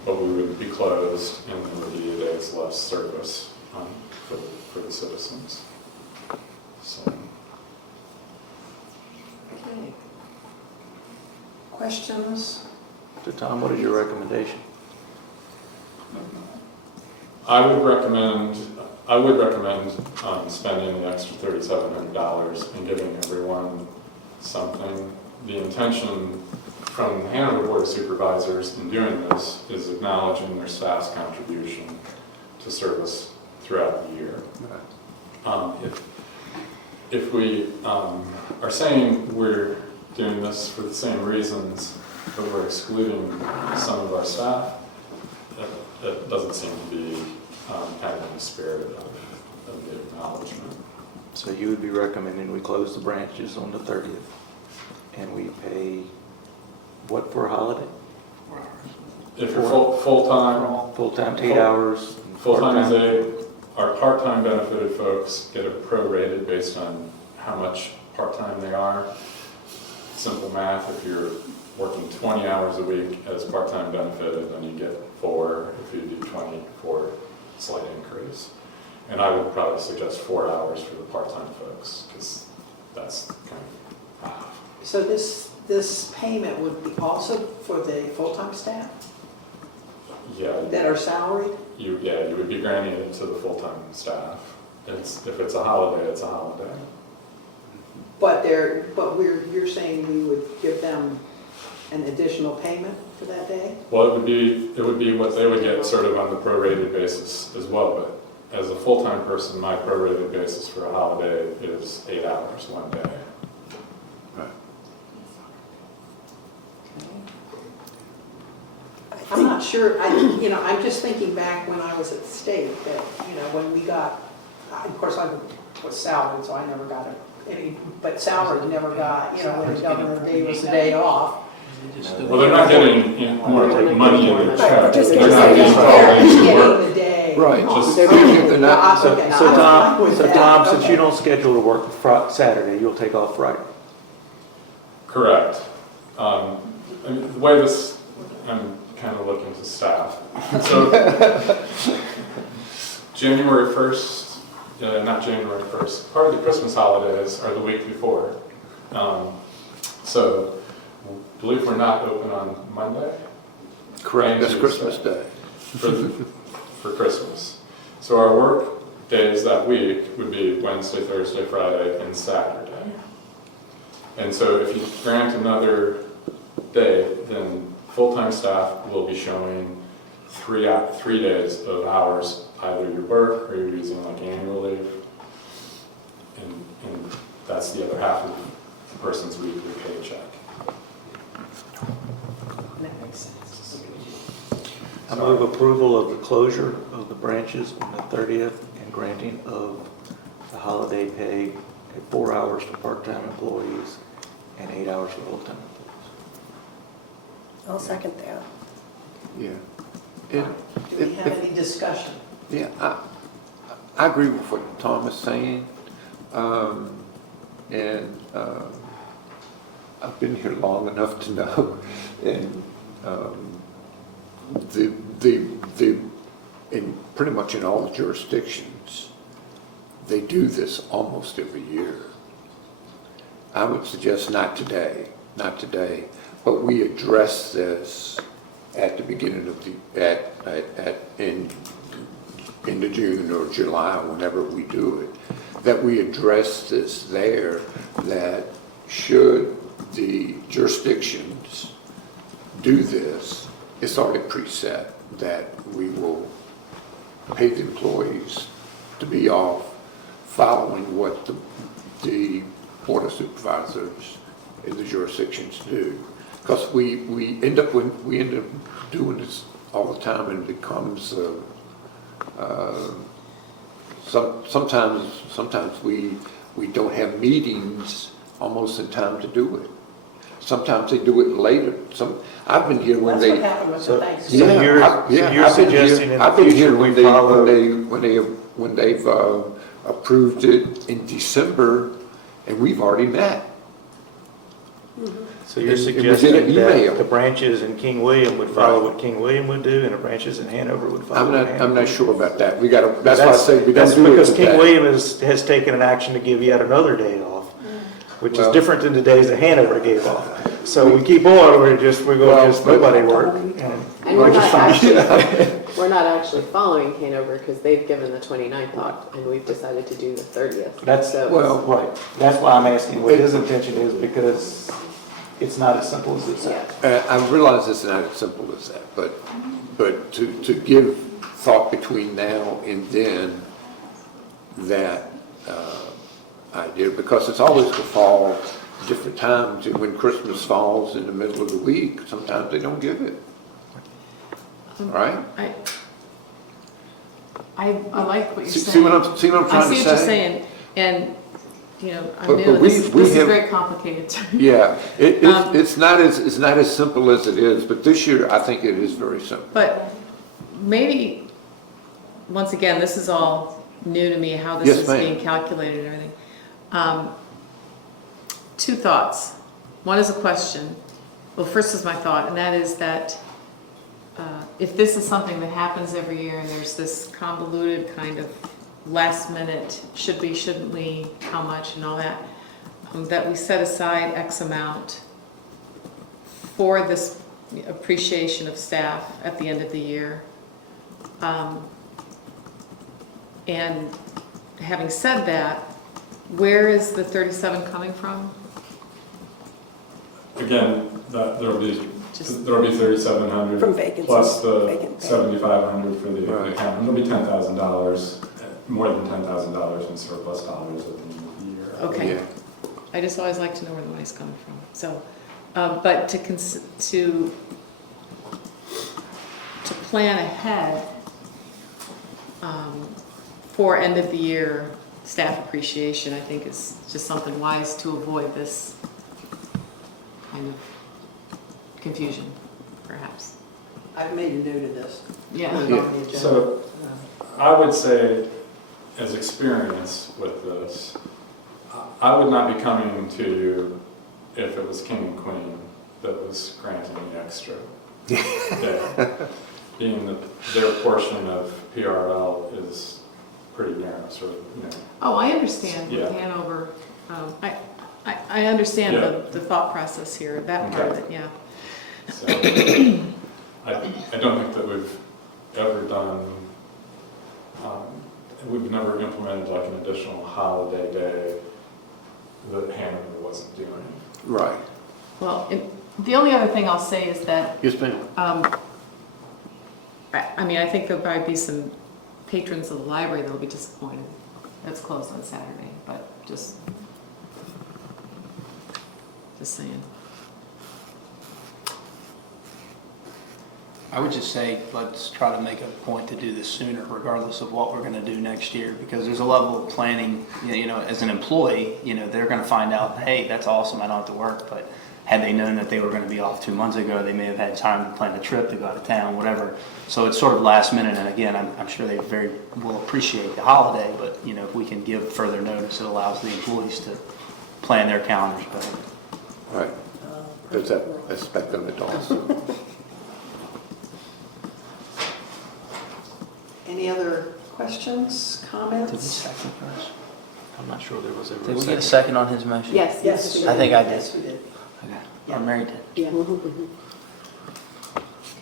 But we would be closed, and there would be a day's less service for the citizens. So. Okay. Questions? So Tom, what is your recommendation? I would recommend spending the extra $3,700 and giving everyone something. The intention from the Hanover Board of Supervisors in doing this is acknowledging their staff's contribution to service throughout the year. If we are saying we're doing this for the same reasons, but we're excluding some of our staff, that doesn't seem to be kind of in the spirit of the acknowledgement. So you would be recommending we close the branches on the 30th, and we pay what for a holiday? If you're full-time. Full-time, 8 hours. Full-time is part-time. our part-time benefited folks get a prorated based on how much part-time they are. Simple math, if you're working 20 hours a week as part-time benefited, then you get 4. If you do 20, 4, slight increase. And I would probably suggest 4 hours for the part-time folks, because that's kind of half. So this payment would be also for the full-time staff Yeah. that are salaried? You would be granting it to the full-time staff. If it's a holiday, it's a holiday. But you're saying we would give them an additional payment for that day? Well, it would be what they would get sort of on the prorated basis as well, but as a full-time person, my prorated basis for a holiday is 8 hours one day. I'm not sure, I'm just thinking back when I was at the state that, when we got, of course I was salaried, so I never got any, but salaried never got, when the governor gave us a day off. Well, they're not getting more like money in the check. Just They're not getting getting work. the day paid. Right. Just- They're They're not- So, Okay, so I'm Tom, fine with so that. Tom, Since you Okay. don't schedule to work Saturday, you'll take off Friday. Correct. I mean, the way this, I'm kind of looking to staff. So, January 1st, not January 1st, part of the Christmas holidays are the week before. So, I believe we're not open on Monday. Correct, that's And Christmas Tuesday. Day. For Christmas. So our work days that week would be Wednesday, Thursday, Friday, and Saturday. And so if you grant another day, then full-time staff will be showing 3 days of hours, either your work or you're using like annual leave. And that's the other half of the person's weekly paycheck. That makes sense. I move approval of the closure of the branches on the 30th and granting of the holiday pay at 4 hours for part-time employees and 8 hours for full-time employees. I'll second that. Yeah. Do we have any discussion? Yeah, I agree with what Tom is saying. I've been here long enough to know, and in pretty much in all jurisdictions, they do this almost every year. I would suggest not today, but we address this at the beginning of into June or July, whenever we do it, that we address this there, that should the jurisdictions do this, it's already preset that we will pay the employees to be off following what the Board of Supervisors in the jurisdictions do. Because we end up doing this all the time, and it becomes sometimes we don't have meetings almost in time to do it. Sometimes they do it later. I've been here when That's they. what happened with the So Thanksgiving. you're suggesting in the future we follow. When they've approved it in December, and we've already met. So you're And we get an suggesting email. that the branches in King William would follow what King William would do, and the branches in Hanover would follow what Hanover I'm not would sure do? about that. That's why I say we don't That's do it because with King that. William has taken an action to give yet another day off, which is Well- different than the days that Hanover gave off. So we keep on, we're going to just nobody work. And we're not fine. actually, we're not actually following Hanover because they've given the 29th off and we've decided to do the 30th. That's, So- Well- right, that's why I'm asking what his intention is, because it's not as simple as it sounds. I realize it's not as simple as that, but to give thought between now and then that idea, because it's always to fall different times, and when Christmas falls in the middle of the week, sometimes they don't give it. All right? I like what you're See saying. what I'm trying to say? I see what you're saying, and, you know, I'm But new, we- this we is have- very complicated. Yeah, it's not as simple as it is, but this year I think it is very simple. But maybe, once again, this is all new to me, how this Yes, is ma'am. being calculated and everything. Two thoughts. One is a question. Well, first is my thought, and that is that if this is something that happens every year and there's this convoluted kind of last minute, should we, shouldn't we, how much and all that, that we set aside X amount for this appreciation of staff at the end of the year. And having said that, where is the 37 coming from? Again, there'll be Just- 3,700 From vacancies, plus the vacant pay. 7,500 for the Right. account. There'll be $10,000, more than $10,000 in surplus dollars at the end of the year. Okay. Yeah. I just always like to know where the money's coming from. So, but to plan ahead for end of the year staff appreciation, I think is just something wise to avoid this kind of confusion, perhaps. I've made a note of this. Yeah. Put it on the agenda. So I would say, as experience with this, I would not be coming to you if it was king and queen that was granting the extra day. Being that their portion of PRL is pretty narrow, sort of, you know. Oh, I understand with Yeah. Hanover. I understand Yeah. the thought process here, that part of it, yeah. So, I don't think that we've ever done, we've never implemented like an additional holiday day that Hanover wasn't doing. Right. Well, the only other thing I'll say is that, Yes, ma'am. I mean, I think there'll probably be some patrons of the library that'll be disappointed. That's closed on Saturday, but just saying. I would just say, let's try to make a point to do this sooner, regardless of what we're going to do next year, because there's a level of planning, you know, as an employee, you know, they're going to find out, hey, that's awesome, I don't have to work, but had they known that they were going to be off 2 months ago, they may have had time to plan a trip to go out of town, whatever. So it's sort of last minute, and again, I'm sure they very will appreciate the holiday, but, you know, if we can give further notice, it allows the employees to plan their calendars better. Right. There's that aspect of it also. Any other questions, Did we comments? second first? I'm not sure there was ever Did we get a second on his motion? Yes. Yes, we I think I did. Yes, we did. Okay. Or Mary did. Yeah.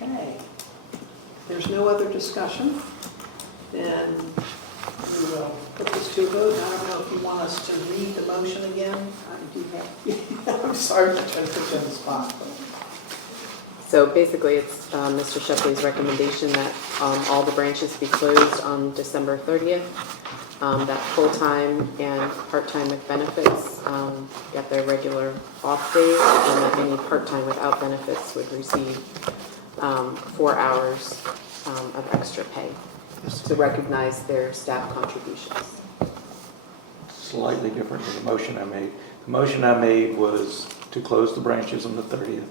Okay. If there's no other discussion, then we will put this to a vote. I don't know if you want us to read the motion again. I do have, I'm sorry to try to put you on the spot. but- So basically, it's Mr. Shepley's recommendation that all the branches be closed on December 30th, that full-time and part-time with benefits get their regular off days, and that any part-time without benefits would receive 4 hours of extra pay to recognize their staff contributions. Slightly different than the motion I made. The motion I made was to close the branches on the 30th,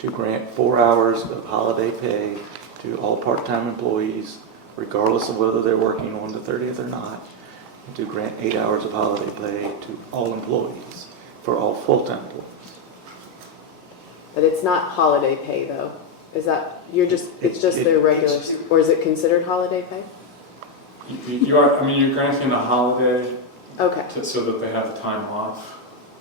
to grant 4 hours of holiday pay to all part-time employees, regardless of whether they're working on the 30th or not, and to grant 8 hours of holiday pay to all employees, for all full-time employees. But it's not holiday pay, though. Is that, it's just their regular, or is it considered holiday pay? You are, I mean, you're granting a holiday Okay, so that they have the time off.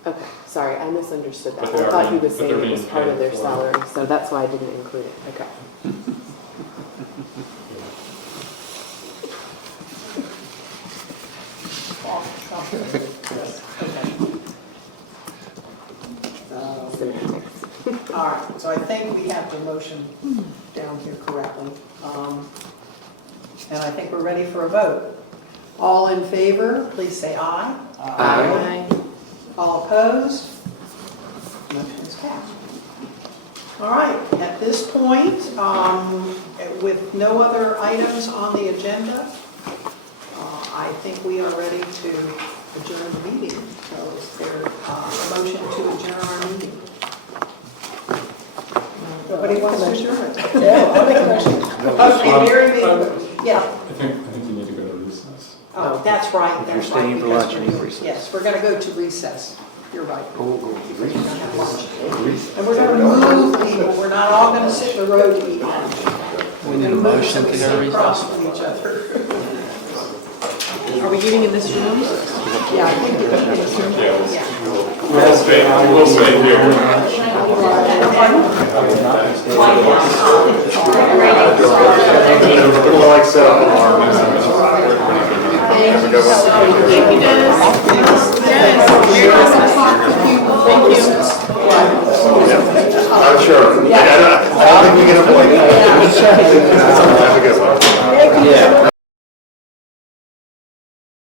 okay, sorry, I misunderstood that. But they I are thought he being- was but saying they're it was being part of paid their for it. salary, so that's why I didn't include it, okay. All right, so I think we have the motion down here correctly. And I think we're ready for a vote. All in favor, please say aye. Aye. All opposed? Motion is passed. All right, at this point, with no other items on the agenda, I think we are ready to adjourn the meeting. So is there a motion to adjourn our meeting? Nobody wants to adjourn it? Yeah, I'll make a motion. Okay, Mary, yeah. I think you need to go to recess. Oh, that's right. If you're that's right, staying for because lunch, you need recess. Yes, we're going to go to recess. You're right. Oh, Because we're going to have lunch. And we're going to move people. We're not all going to sit in the road to eat lunch. We need a motion to go to Sit across recess. from each other. Are we eating in this room? Yeah, I think you're in this room. Yeah. We'll stay here. Like set up alarms. Thank you, Dennis.